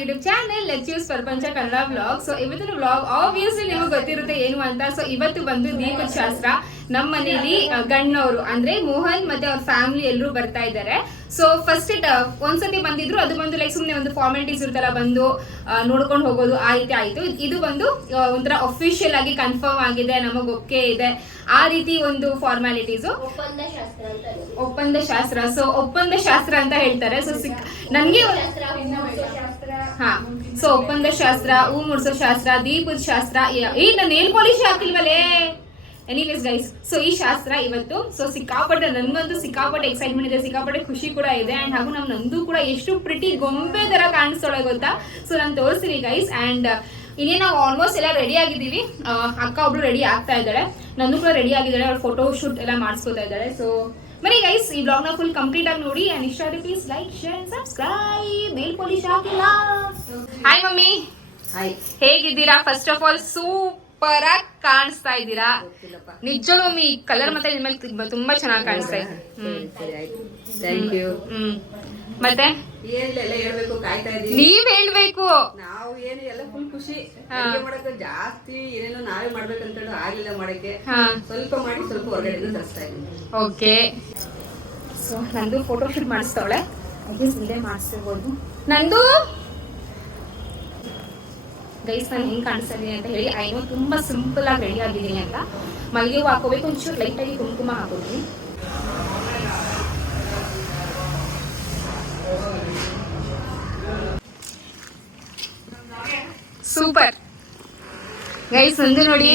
YouTube channel let's use ಪ್ರಪಂಚ Kannada vlog. So ಇವತ್ತಿನ vlog obviously ನಿಮಗೆ ಗೊತ್ತಿರುತ್ತೆ ಏನು ಅಂತ. ಸೊ ಇವತ್ತು ಬಂದು ದೀಪದ ಶಾಸ್ತ್ರ. ನಮ್ಮ ಮನೇಲಿ ಗಣ್ಣವರು ಅಂದ್ರೆ ಮೋಹನ್ ಮತ್ತೆ ಅವ್ರ ಫ್ಯಾಮಿಲಿ ಎಲ್ಲರೂ ಬರ್ತಾ ಇದ್ದಾರೆ. ಸೊ ಫಸ್ಟ್ ಒಂದ್ಸತಿ ಬಂದಿದ್ರು, ಅದು ಬಂದು ಲೈಕ್ ಸುಮ್ನೆ ಒಂದು ಫಾರ್ಮಾಲಿಟೀಸ್ ಇರುತ್ತಲ್ಲ, ಬಂದು ನೋಡ್ಕೊಂಡು ಹೋಗೋದು ಆ ರೀತಿ ಆಯ್ತು. ಇದು ಬಂದು ಒಂಥರ ಅಫಿಷಿಯಲ್ ಆಗಿ ಕನ್ಫರ್ಮ್ ಆಗಿದೆ, ನಮಗ್ ಓಕೆ ಇದೆ ಆ ರೀತಿ ಒಂದು ಫಾರ್ಮಾಲಿಟೀಸ್. ಒಪ್ಪಂದ ಶಾಸ್ತ್ರ. ಸೊ ಒಪ್ಪಂದ ಶಾಸ್ತ್ರ ಅಂತ ಹೇಳ್ತಾರೆ. ಸೊ ನನ್ಗೆ ಸೊ ಒಪ್ಪಂದ ಶಾಸ್ತ್ರ, ಹೂ ಮುಡ್ಸೋ ಶಾಸ್ತ್ರ, ದೀಪದ ಶಾಸ್ತ್ರ. ನಾನು ನೇಲ್ ಪಾಲಿಶ್ ಹಾಕಿಲ್ವಲ್ಲೇ. ಎನಿವೇಸ್ ಗೈಸ್, ಸೊ ಈ ಶಾಸ್ತ್ರ ಇವತ್ತು. ಸೊ ಸಿಕ್ಕಾಪಟ್ಟೆ ನನ್ಗಂತೂ ಸಿಕ್ಕಾಪಟ್ಟೆ ಎಕ್ಸೈಟ್ಮೆಂಟ್ ಇದೆ, ಸಿಕ್ಕಾಪಟ್ಟೆ ಖುಷಿ ಕೂಡ ಇದೆ. ಅಂಡ್ ಹಾಗೂ ನಂದು ಕೂಡ ಎಷ್ಟು ಪ್ರಿಟಿ ಗೊಂಬೆ ತರ ಕಾಣಿಸ್ತೊಳೆ ಗೊತ್ತಾ. ಸೊ ನಾನು ತೋರಿಸ್ತೀನಿ ಗೈಸ್. ಅಂಡ್ ಇನ್ನೇ ನಾವು ಆಲ್ಮೋಸ್ಟ್ ಎಲ್ಲ ರೆಡಿ ಆಗಿದ್ದೀವಿ. ಅಕ್ಕ ಒಬ್ರು ರೆಡಿ ಆಗ್ತಾ ಇದ್ದಾಳೆ, ನಂದು ಕೂಡ ರೆಡಿ ಆಗಿದ್ದಾಳೆ. ಅವ್ರು ಫೋಟೋ ಶೂಟ್ ಎಲ್ಲ ಮಾಡಿಸ್ಕೊತಾ ಇದ್ದಾಳೆ. ಸೊ ಬನ್ನಿ ಗೈಸ್, ಈ ಬ್ಲಾಗ್ ನ ಫುಲ್ ಕಂಪ್ಲೀಟ್ ಆಗಿ ನೋಡಿ. ಅಂಡ್ ಇಷ್ಟ ಆದ್ರೆ please like, share and subscribe. ಮೇಲ್ ಪೊಲೀಸ್ ಹಾಕಿಲ್ಲ. ಹಾಯ್ ಮಮ್ಮಿ, ಹಾಯ್, ಹೇಗಿದ್ದೀರಾ? ಫಸ್ಟ್ ಆಫ್ ಆಲ್ ಸೂಪರ್ ಆಗಿ ಕಾಣಿಸ್ತಾ ಇದ್ದೀರಾ. ನಿಜ ಮಮ್ಮಿ, ಕಲರ್ ಮತ್ತೆ ನಿಮ್ಮಲ್ಲಿ ತುಂಬಾ ಚೆನ್ನಾಗಿ ಕಾಣಿಸ್ತಾ ಇದೆ. Thank you. ಮತ್ತೆ ಹೇಳ್ಬೇಕು, ಕಾಯ್ತಾ ಇದೀವಿ. ನೀವ್ ಹೇಳ್ಬೇಕು. ನಾವು ಏನು ಎಲ್ಲ ಫುಲ್ ಖುಷಿ. ಮಾಡಕ್ಕೆ ಜಾಸ್ತಿ ಏನೇನೋ ನಾವೇ ಮಾಡ್ಬೇಕಂತ ಆಗ್ಲಿಲ್ಲ ಮಾಡಕ್ಕೆ. ಸ್ವಲ್ಪ ಮಾಡಿ ಸ್ವಲ್ಪ ಹೊರಗಡೆ ತರಿಸ್ತಾ ಇದೀವಿ. ಓಕೆ. ಸೊ ನಂದು ಫೋಟೋ ಶೂಟ್ ಮಾಡಿಸ್ತಾವಳೆ, ಇಲ್ಲೇ ಮಾಡಿಸ್ತಿರ್ಬೋದು. ನಂದು ಗೈಸ್ ನಾನು ಹೆಂಗ್ ಕಾಣಿಸ್ತಾ ಇದೀನಿ ಅಂತ ಹೇಳಿ. ಐನೋ ತುಂಬಾ ಸಿಂಪಲ್ ಆಗಿ ರೆಡಿ ಆಗಿದ್ದೀನಿ ಅಂತ. ಮಲ್ಲಿಗೆ ಹೂ ಹಾಕೋಬೇಕು, ಒಂಚೂರು ಲೈಟ್ ಆಗಿ ಕುಂಕುಮ ಹಾಕೋತೀನಿ. ಸೂಪರ್ ಗೈಸ್, ಒಂದು ನೋಡಿ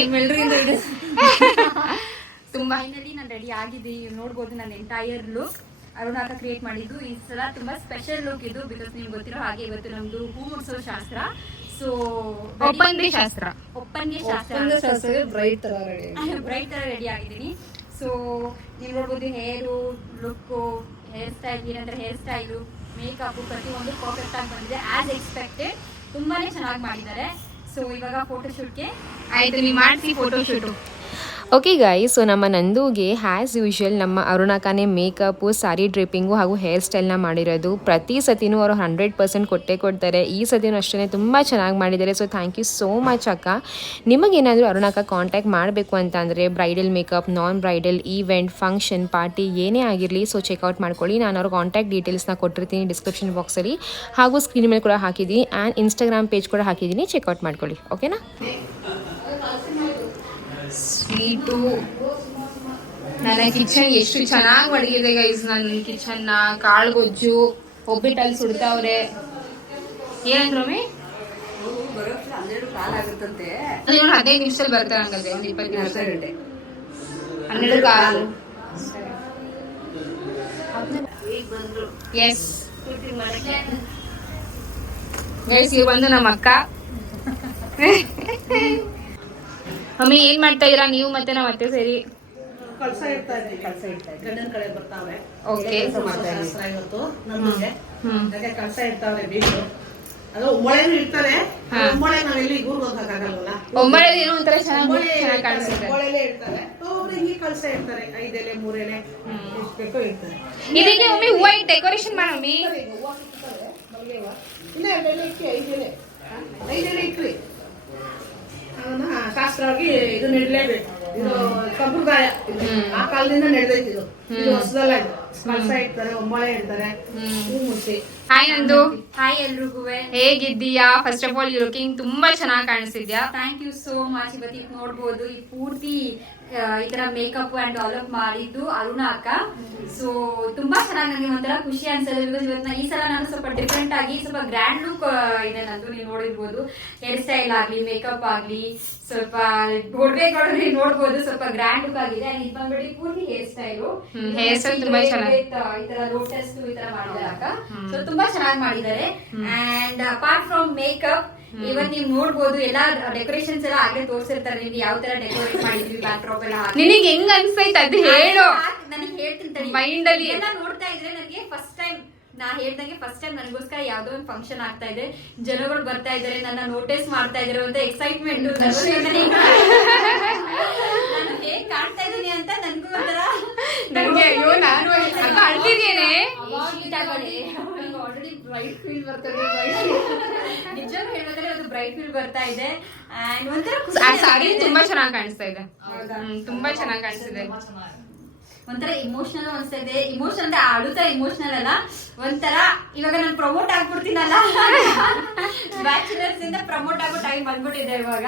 ತುಂಬಾ ಫೈನಲಿ ನಾನು ರೆಡಿ ಆಗಿದ್ದೀನಿ. ನೋಡ್ಬೋದು ನನ್ನ ಎಂಟೈರ್ ಲುಕ್ ಅರುಣಾಕ ಕ್ರಿಯೇಟ್ ಮಾಡಿದ್ದು. ಈ ಸಲ ತುಂಬಾ ಸ್ಪೆಷಲ್ ಲುಕ್ ಇದು. ಬಿಕಾಸ್ ನಿಮ್ಗೆ ಗೊತ್ತಿರೋ ಹಾಗೆ ಇವತ್ತು ನಮ್ದು ಹೂ ಮುಡ್ಸೋ ಶಾಸ್ತ್ರ. ಸೊ ಒಪ್ಪಂದೆ ಶಾಸ್ತ್ರ ಬ್ರೈಟ್ ತರ ರೆಡಿ ಆಗಿದ್ದೀನಿ. ಸೊ ನೀವು ನೋಡ್ಬೋದು ಹೇರು, ಲುಕ್ಕು, ಹೇರ್ ಸ್ಟೈಲ್, ಏನಂದ್ರೆ ಹೇರ್ ಸ್ಟೈಲು, ಮೇಕಪ್ ಪ್ರತಿಯೊಂದು ಪರ್ಫೆಕ್ಟ್ ಆಗಿ ಬಂದಿದೆ. ಆಸ್ ಎಕ್ಸ್ಪೆಕ್ಟೆಡ್ ತುಂಬಾನೇ ಚೆನ್ನಾಗಿ ಮಾಡಿದ್ದಾರೆ. ಸೊ ಇವಾಗ ಫೋಟೋ ಶೂಟ್ಗೆ ಆಯ್ತು, ನೀವು ಮಾಡಿಸಿ photo shoot. Okay guys, so ನಮ್ಮ ನಂದುಗೆ ಹ್ಯಾಸ್ ಯೂಶುವಲ್ ನಮ್ಮ ಅರುಣಾಕನೇ ಮೇಕಪ್ಪು, ಸಾರಿ ಡ್ರಿಪ್ಪಿಂಗು ಹಾಗೂ ಹೇರ್ ಸ್ಟೈಲ್ನ ಮಾಡಿರೋದು. ಪ್ರತಿ ಸತಿನೂ ಅವರು 100% ಕೊಟ್ಟೇ ಕೊಡ್ತಾರೆ. ಈ ಸತಿನೂ ಅಷ್ಟೇ ತುಂಬ ಚೆನ್ನಾಗಿ ಮಾಡಿದ್ದಾರೆ. So thank you so much ಅಕ್ಕ. ನಿಮಗೇನಾದರೂ ಅರುಣಾಕ ಕಾಂಟ್ಯಾಕ್ಟ್ ಮಾಡಬೇಕು ಅಂತ ಅಂದರೆ bridal makeup, non bridal, event, function, party ಏನೇ ಆಗಿರಲಿ, ಸೊ ಚೆಕ್ಔಟ್ ಮಾಡ್ಕೊಳ್ಳಿ. ನಾನು ಅವ್ರ ಕಾಂಟ್ಯಾಕ್ಟ್ ಡೀಟೇಲ್ಸ್ನ ಕೊಟ್ಟಿರ್ತೀನಿ ಡಿಸ್ಕ್ರಿಪ್ಷನ್ ಬಾಕ್ಸಲ್ಲಿ, ಹಾಗೂ ಸ್ಕ್ರೀನ್ ಮೇಲೆ ಕೂಡ ಹಾಕಿದ್ದೀನಿ. ಆ್ಯಂಡ್ ಇನ್ಸ್ಟಾಗ್ರಾಮ್ ಪೇಜ್ ಕೂಡ ಹಾಕಿದ್ದೀನಿ, ಚೆಕ್ಔಟ್ ಮಾಡ್ಕೊಳ್ಳಿ. ಓಕೆನಾ? ಸ್ವೀಟು, ನನ್ನ ಕಿಚನ್ ಎಷ್ಟು ಚೆನ್ನಾಗಿ ಮಡಗಿದೆ ಗೈಸ್. ನನ್ನ ಕಿಚನ್ನ ಕಾಳುಗೊಜ್ಜು, ಒಬ್ಬಿಟ್ಟಲ್ಲಿ ಸುಡ್ತಾವ್ರೆ. ಏನಂದ್ರು ಮಮ್ಮಿ? 15 ನಿಮಿಷದಲ್ಲಿ ಬರ್ತಾರೆ ಹಂಗಂದ್ರೆ, ಒಂದು 20 ನಿಮಿಷ. 12 ಕಾಲು. ಎಸ್ ಗೈಸ್, ಈಗ ಬಂದು ನಮ್ಮ ಅಕ್ಕ. ಮಮ್ಮಿ ಏನ್ ಮಾಡ್ತಾ ಇದೀರಾ ನೀವು ಮತ್ತೆ ನಮ್ಮ ಅತ್ತೆ ಸೇರಿ? ಕಳಸ ಇಡ್ತಾ ಇದ್ದೀವಿ. ಗಂಡನ ಕಡೆ ಬರ್ತಾವೆ. ಓಕೆ. ಇವತ್ತು ನಮಗೆ ಅದೇ ಕಳಸ ಇಡ್ತಾವ್ರೆ. ಬೀಟು ಅದು ಮೊಳೆನೂ ಇಡ್ತಾರೆ. ಮೊಳೆ ನಾವೆಲ್ಲಿ ಊರ್ಗ್ ಹೋಗಕ್ಕಾಗಲ್ವಲ್ಲ. ಒಂಬಳೆ ಏನೋ ಒಂಥರ ಚೆನ್ನಾಗಿ ಕಾಣಿಸುತ್ತೆ. ಮೊಳೆಲೆ ಇಡ್ತಾರೆ. ಹಿಂಗೆ ಕಳಸ ಇಡ್ತಾರೆ. 5 ಎಲೆ 3 ಎಲೆ ಎಷ್ಟು ಬೇಕೋ ಇಡ್ತಾರೆ. ಇದಕ್ಕೆ ಮಮ್ಮಿ ಹೂವ ಡೆಕೋರೇಷನ್ ಮಾಡ ಮಮ್ಮಿ. ಹೂವ ಇಡ್ತಾರೆ. ಮಲ್ಲಿಗೆ ಹೂವ ಇನ್ನ 2 ಎಲೆ ಇಕ್ಕಿ 5 ಎಲೆ 5 ಎಲೆ ಇಕ್ರಿ. ಅದನ್ನ ಶಾಸ್ತ್ರವಾಗಿ ಇದು ನೆಡ್ಲೇಬೇಕು. ಇದು ಸಂಪ್ರದಾಯ, ಆ ಕಾಲದಿಂದ ನಡೆದೈತಿ. ಇದು ಹೊಸದಲ್ಲ. ಇದು ಕಳಸ ಇಡ್ತಾರೆ, ಒಂಬಳೆ ಇಡ್ತಾರೆ, ಹೂ ಮುಟ್ಟಿ. ಹಾಯ್ ನಂದು. ಹಾಯ್ ಎಲ್ರಿಗೂ. ಹೇಗಿದ್ದೀಯಾ? ಫಸ್ಟ್ ಆಫ್ ಆಲ್ ಲುಕಿಂಗ್ ತುಂಬಾ ಚೆನ್ನಾಗಿ ಕಾಣಿಸ್ತಿದ್ಯಾ. Thank you so much. ಇವತ್ತು ನೋಡ್ಬೋದು ಈ ಪೂರ್ತಿ ಈ ತರ ಮೇಕಪ್ ಅಂಡ್ ಡೆವಲಪ್ ಮಾಡಿದ್ದು ಅರುಣ ಅಕ್ಕ. ಸೊ ತುಂಬಾ ಚೆನ್ನಾಗಿ ನನಗೆ ಒಂಥರ ಖುಷಿ ಅನ್ಸಲ್ಲ. ಇವತ್ತು ಈ ಸಲ ನಾನು ಸ್ವಲ್ಪ ಡಿಫ್ರೆಂಟ್ ಆಗಿ ಸ್ವಲ್ಪ ಗ್ರ್ಯಾಂಡ್ ಲುಕ್ ಇದೆ ನಂದು. ನೀವು ನೋಡಿರ್ಬೋದು, ಹೇರ್ ಸ್ಟೈಲ್ ಆಗ್ಲಿ, ಮೇಕಪ್ ಆಗ್ಲಿ, ಸ್ವಲ್ಪ ಒಡವೆಗಳು ನೀವು ನೋಡ್ಬೋದು, ಸ್ವಲ್ಪ ಗ್ರ್ಯಾಂಡ್ ಲುಕ್ ಆಗಿದೆ. ಇದು ಬಂದ್ಬಿಟ್ಟು ಪೂರ್ತಿ ಹೇರ್ ಸ್ಟೈಲು. ಹೇರ್ ಸ್ಟೈಲ್ ತುಂಬಾ ಚೆನ್ನಾಗಿ ಈ ತರ ಲೋಟಸ್ ಈ ತರ ಮಾಡಿದ್ದಾರೆ ಅಕ್ಕ. ಸೊ ತುಂಬಾ ಚೆನ್ನಾಗಿ ಮಾಡಿದ್ದಾರೆ. ಅಂಡ್ ಅಪಾರ್ಟ್ ಫ್ರಮ್ ಮೇಕಪ್, ಇವತ್ತು ನೀವು ನೋಡ್ಬೋದು ಎಲ್ಲಾ ಡೆಕೋರೇಷನ್ಸ್ ಎಲ್ಲ ಆಗ್ಲೇ ತೋರಿಸಿರ್ತಾರೆ. ನಿಮ್ಗೆ ಯಾವ ತರ ಡೆಕೋರೇಟ್ ಮಾಡಿದ್ವಿ, ಬ್ಯಾಕ್ ಡ್ರಾಪ್ ಎಲ್ಲ. ನಿನಗೆ ಹೆಂಗ್ ಅನ್ಸೈತೆ ಅದು ಹೇಳು. ನನಗೆ ಹೇಳ್ತೀನಿ ಮೈಂಡ್ ಅಲ್ಲಿ ಎಲ್ಲ ನೋಡ್ತಾ ಇದ್ರೆ ನನಗೆ ಫಸ್ಟ್ ಟೈಮ್ ನಾ ಹೇಳ್ದಂಗೆ ಫಸ್ಟ್ ಟೈಮ್ ನನಗೋಸ್ಕರ ಯಾವ್ದೋ ಒಂದು ಫಂಕ್ಷನ್ ಆಗ್ತಾ ಇದೆ, ಜನಗಳು ಬರ್ತಾ ಇದಾರೆ, ನನ್ನ ನೋಟಿಸ್ ಮಾಡ್ತಾ ಇದಾರೆ ಅಂತ ಎಕ್ಸೈಟ್ಮೆಂಟ್. ನಾನು ಹೇಗ್ ಕಾಣ್ತಾ ಇದೀನಿ ಅಂತ ನನ್ಗೂ ಒಂಥರ. ನಾನು ಅಳ್ತಿದ್ದೇನೆ. ಆಲ್ರೆಡಿ ಬ್ರೈಟ್ ಫೀಲ್ ಬರ್ತದೆ ನಿಜವಾಗ್ಲೂ ಹೇಳ್ಬೇಕಾದ್ರೆ ಅದು ಬ್ರೈಟ್ ಫೀಲ್ ಬರ್ತಾ ಇದೆ ಅಂಡ್ ಒಂಥರ ಆ ಸಾರಿ ತುಂಬಾ ಚೆನ್ನಾಗಿ ಕಾಣಿಸ್ತಾ ಇದೆ. ಹೌದಾ? ತುಂಬಾ ಚೆನ್ನಾಗಿ ಕಾಣಿಸ್ತಿದೆ. ಒಂಥರ ಇಮೋಷನಲ್ ಅನ್ಸ್ತಾ ಇದೆ. ಇಮೋಷನ್ ಅಂದ್ರೆ ಅಳುತ್ತಾ ಇಮೋಷನಲ್ ಅಲ್ಲ, ಒಂಥರ ಇವಾಗ ನಾನು ಪ್ರಮೋಟ್ ಆಗ್ಬಿಡ್ತೀನಲ್ಲ, ಬ್ಯಾಚುಲರ್ಸ್ ಇಂದ ಪ್ರಮೋಟ್ ಆಗೋ ಟೈಮ್ ಬಂದ್ಬಿಟ್ಟಿದೆ ಇವಾಗ.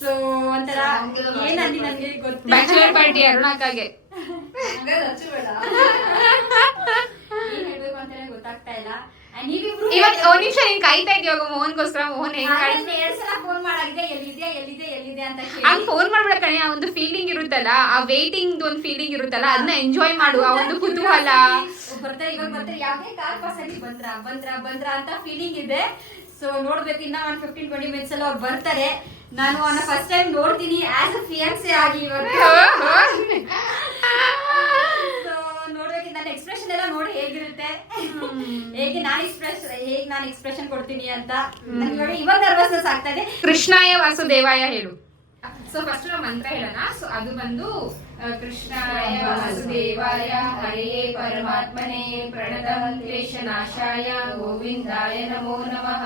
ಸೊ ಒಂಥರ ಏನಂದಿ ನನ್ಗೆ ಗೊತ್ತಿಲ್ಲ. ಬ್ಯಾಚುಲರ್ ಪಾರ್ಟಿ ಅರುಣಾಕಾಗೆ ಏನ್ ಹೇಳ್ಬೇಕು ಅಂತಾನೆ ಗೊತ್ತಾಗ್ತಾ ಇಲ್ಲ. And ನೀವಿಬ್ರು ಇವತ್ತು ಒಂದ್ ನಿಮಿಷ ನೀನ್ ಕಾಯ್ತಾ ಇದ್ಯಾಗ ಮೋಹನ್ಗೋಸ್ಕರ. ಮೋಹನ್ ಹೆಂಗ್ ಕಾಣಿಸ್ತಾ ಎರಡ್ ಸಲ ಫೋನ್ ಮಾಡಾಗಿದೆ, ಎಲ್ಲಿದೆ ಅಂತ ಹಂಗ್ ಕೇಳಿ. ಫೋನ್ ಮಾಡ್ಬೇಡ ಕಣೆ. ಆ ಒಂದು ಫೀಲಿಂಗ್ ಇರುತ್ತಲ್ಲ, ಆ ವೇಟಿಂಗ್ ಒಂದು ಫೀಲಿಂಗ್ ಇರುತ್ತಲ್ಲ, ಅದನ್ನ ಎಂಜಾಯ್ ಮಾಡು. ಆ ಒಂದು ಕುತೂಹಲ. ಬರ್ತಾರೆ ಇವಾಗ ಬರ್ತಾರೆ, ಯಾಕೆ ಕಾರ್ ಪಾಸ್ ಆಗಿ ಬಂದ್ರ ಅಂತ ಫೀಲಿಂಗ್ ಇದೆ. ಸೊ ನೋಡ್ಬೇಕು, ಇನ್ನ ಒಂದ್ 15-20 ಮಿನಿಟ್ಸ್ ಅಲ್ಲಿ ಅವ್ರು ಬರ್ತಾರೆ. ನಾನು ಅವನ್ನ ಫಸ್ಟ್ ಟೈಮ್ ನೋಡ್ತೀನಿ ಆಸ್ ಅ ಫಿಯಾನ್ಸೆ ಆಗಿ ಇವಾಗ. ಸೊ ನೋಡ್ಬೇಕು, ನನ್ನ ಎಕ್ಸ್ಪ್ರೆಷನ್ ಎಲ್ಲ ನೋಡಿ ಹೇಗಿರುತ್ತೆ, ಹೇಗೆ ನಾನು ಎಕ್ಸ್ಪ್ರೆಷನ್ ಕೊಡ್ತೀನಿ ಅಂತ. ನನ್ಗೆ ಇವಾಗ ನರ್ವಸ್ನೆಸ್ ಆಗ್ತಾ ಇದೆ. ಕೃಷ್ಣಾಯ ವಾಸುದೇವಾಯ ಹೇಳು. ಸೊ ಫಸ್ಟ್ ನಾವು ಮಂತ್ರ ಹೇಳೋಣ. ಸೊ ಅದು ಬಂದು ಕೃಷ್ಣಾಯ ವಾಸುದೇವಾಯ ಹರೇ ಪರಮಾತ್ಮನೇ ಪ್ರಣತಂ ಕ್ಲೇಶನಾಶಾಯ ಗೋವಿಂದಾಯ ನಮೋ ನಮಃ.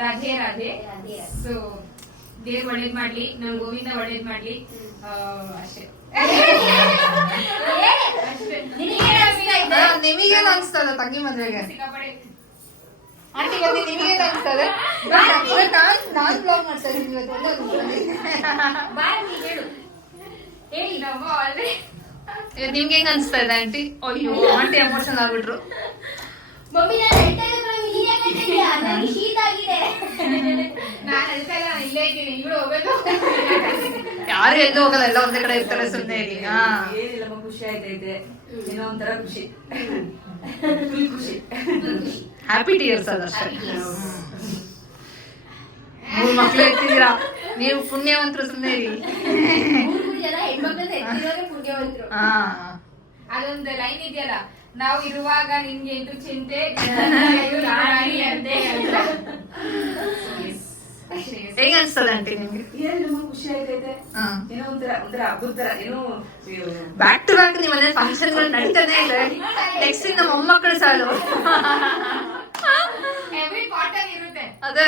ರಾಧೆ ರಾಧೆ. ಸೊ ದೇವ್ರು ಒಳ್ಳೇದ್ ಮಾಡ್ಲಿ, ನಮ್ ಗೋವಿಂದ ಒಳ್ಳೇದ್ ಮಾಡ್ಲಿ. ಅಷ್ಟೇ. ನಿಮಗೇನು ಅನ್ಸ್ತದ ತಂಗಿ ಮದ್ವೆಗೆ? ಆಂಟಿ ಬಂದು ನಿಮಗೇನು ಅನ್ಸ್ತದೆ? ನಾನ್ ಬ್ಲಾಗ್ ಮಾಡ್ತಾ ಇದ್ದೀನಿ ಇವತ್ತು. ಹೇಳಿ ನಮ್ಮ ನಿಮ್ಗೆ ಹೆಂಗ್ ಅನ್ಸ್ತದೆ ಆಂಟಿ? ಅಯ್ಯೋ ಆಂಟಿ ಎಮೋಷನ್ ಆಗ್ಬಿಟ್ರು. ಮಮ್ಮಿ ನಾನು ಹೇಳ್ತಾ ಇದ್ದೀನಿ, ನನಗೆ ಶೀತ ಆಗಿದೆ. ನಾನು ಹೇಳ್ತಾ ಇಲ್ಲ, ನಾನು ಇಲ್ಲೇ ಇದ್ದೀನಿ. ಇವಳು ಹೋಗೋದು ಯಾರು ಎಲ್ಲೂ ಹೋಗಲ್ಲ, ಎಲ್ಲ ಒಂದೇ ಕಡೆ ಇರ್ತಾರೆ. ಸುಮ್ಮನೆ ಇರಿ. ಏನಿಲ್ಲಮ್ಮ, ಖುಷಿ ಆಯ್ತೈತೆ. ಏನೋ ಒಂಥರ ಖುಷಿ, ಫುಲ್ ಖುಷಿ. ಹ್ಯಾಪಿ ಟಿಯರ್ಸ್ ಅದಷ್ಟೇ. 3 ಮಕ್ಳು ಇರ್ತಿದ್ದೀರಾ ನೀವು, ಪುಣ್ಯವಂತರು. ಸುಮ್ಮನೆ ಇರಿ. 3 ಜನ ಹೆಣ್ಮಕ್ಳು ಹೆತ್ತಿರೋದೇ ಪುಣ್ಯವಂತರು. ಅದೊಂದು ಲೈನ್ ಇದೆಯಲ್ಲ, ನಾವು ಇರುವಾಗ ನಿನ್ಗೆ ಎಂಟು ಚಿಂತೆ ಹೆಂಗ ಅನ್ಸ್ತದೆ ಆಂಟಿ ನಿಮ್ಗೆ? ಏನಿಲ್ಲಮ್ಮ, ಖುಷಿ ಆಯ್ತೈತೆ. ಏನೋ ಒಂಥರ ಹಬ್ಬದ ತರ ಏನೋ. ಬ್ಯಾಕ್ ಟು ಬ್ಯಾಕ್ ನಿಮ್ಮ ಮನೆ ಫಂಕ್ಷನ್ ಗಳು ನಡೀತಾನೆ ಇದೆ. ನೆಕ್ಸ್ಟ್ ನಮ್ಮ ಮೊಮ್ಮಕ್ಕಳು ಸಾಲು. ಅದೇ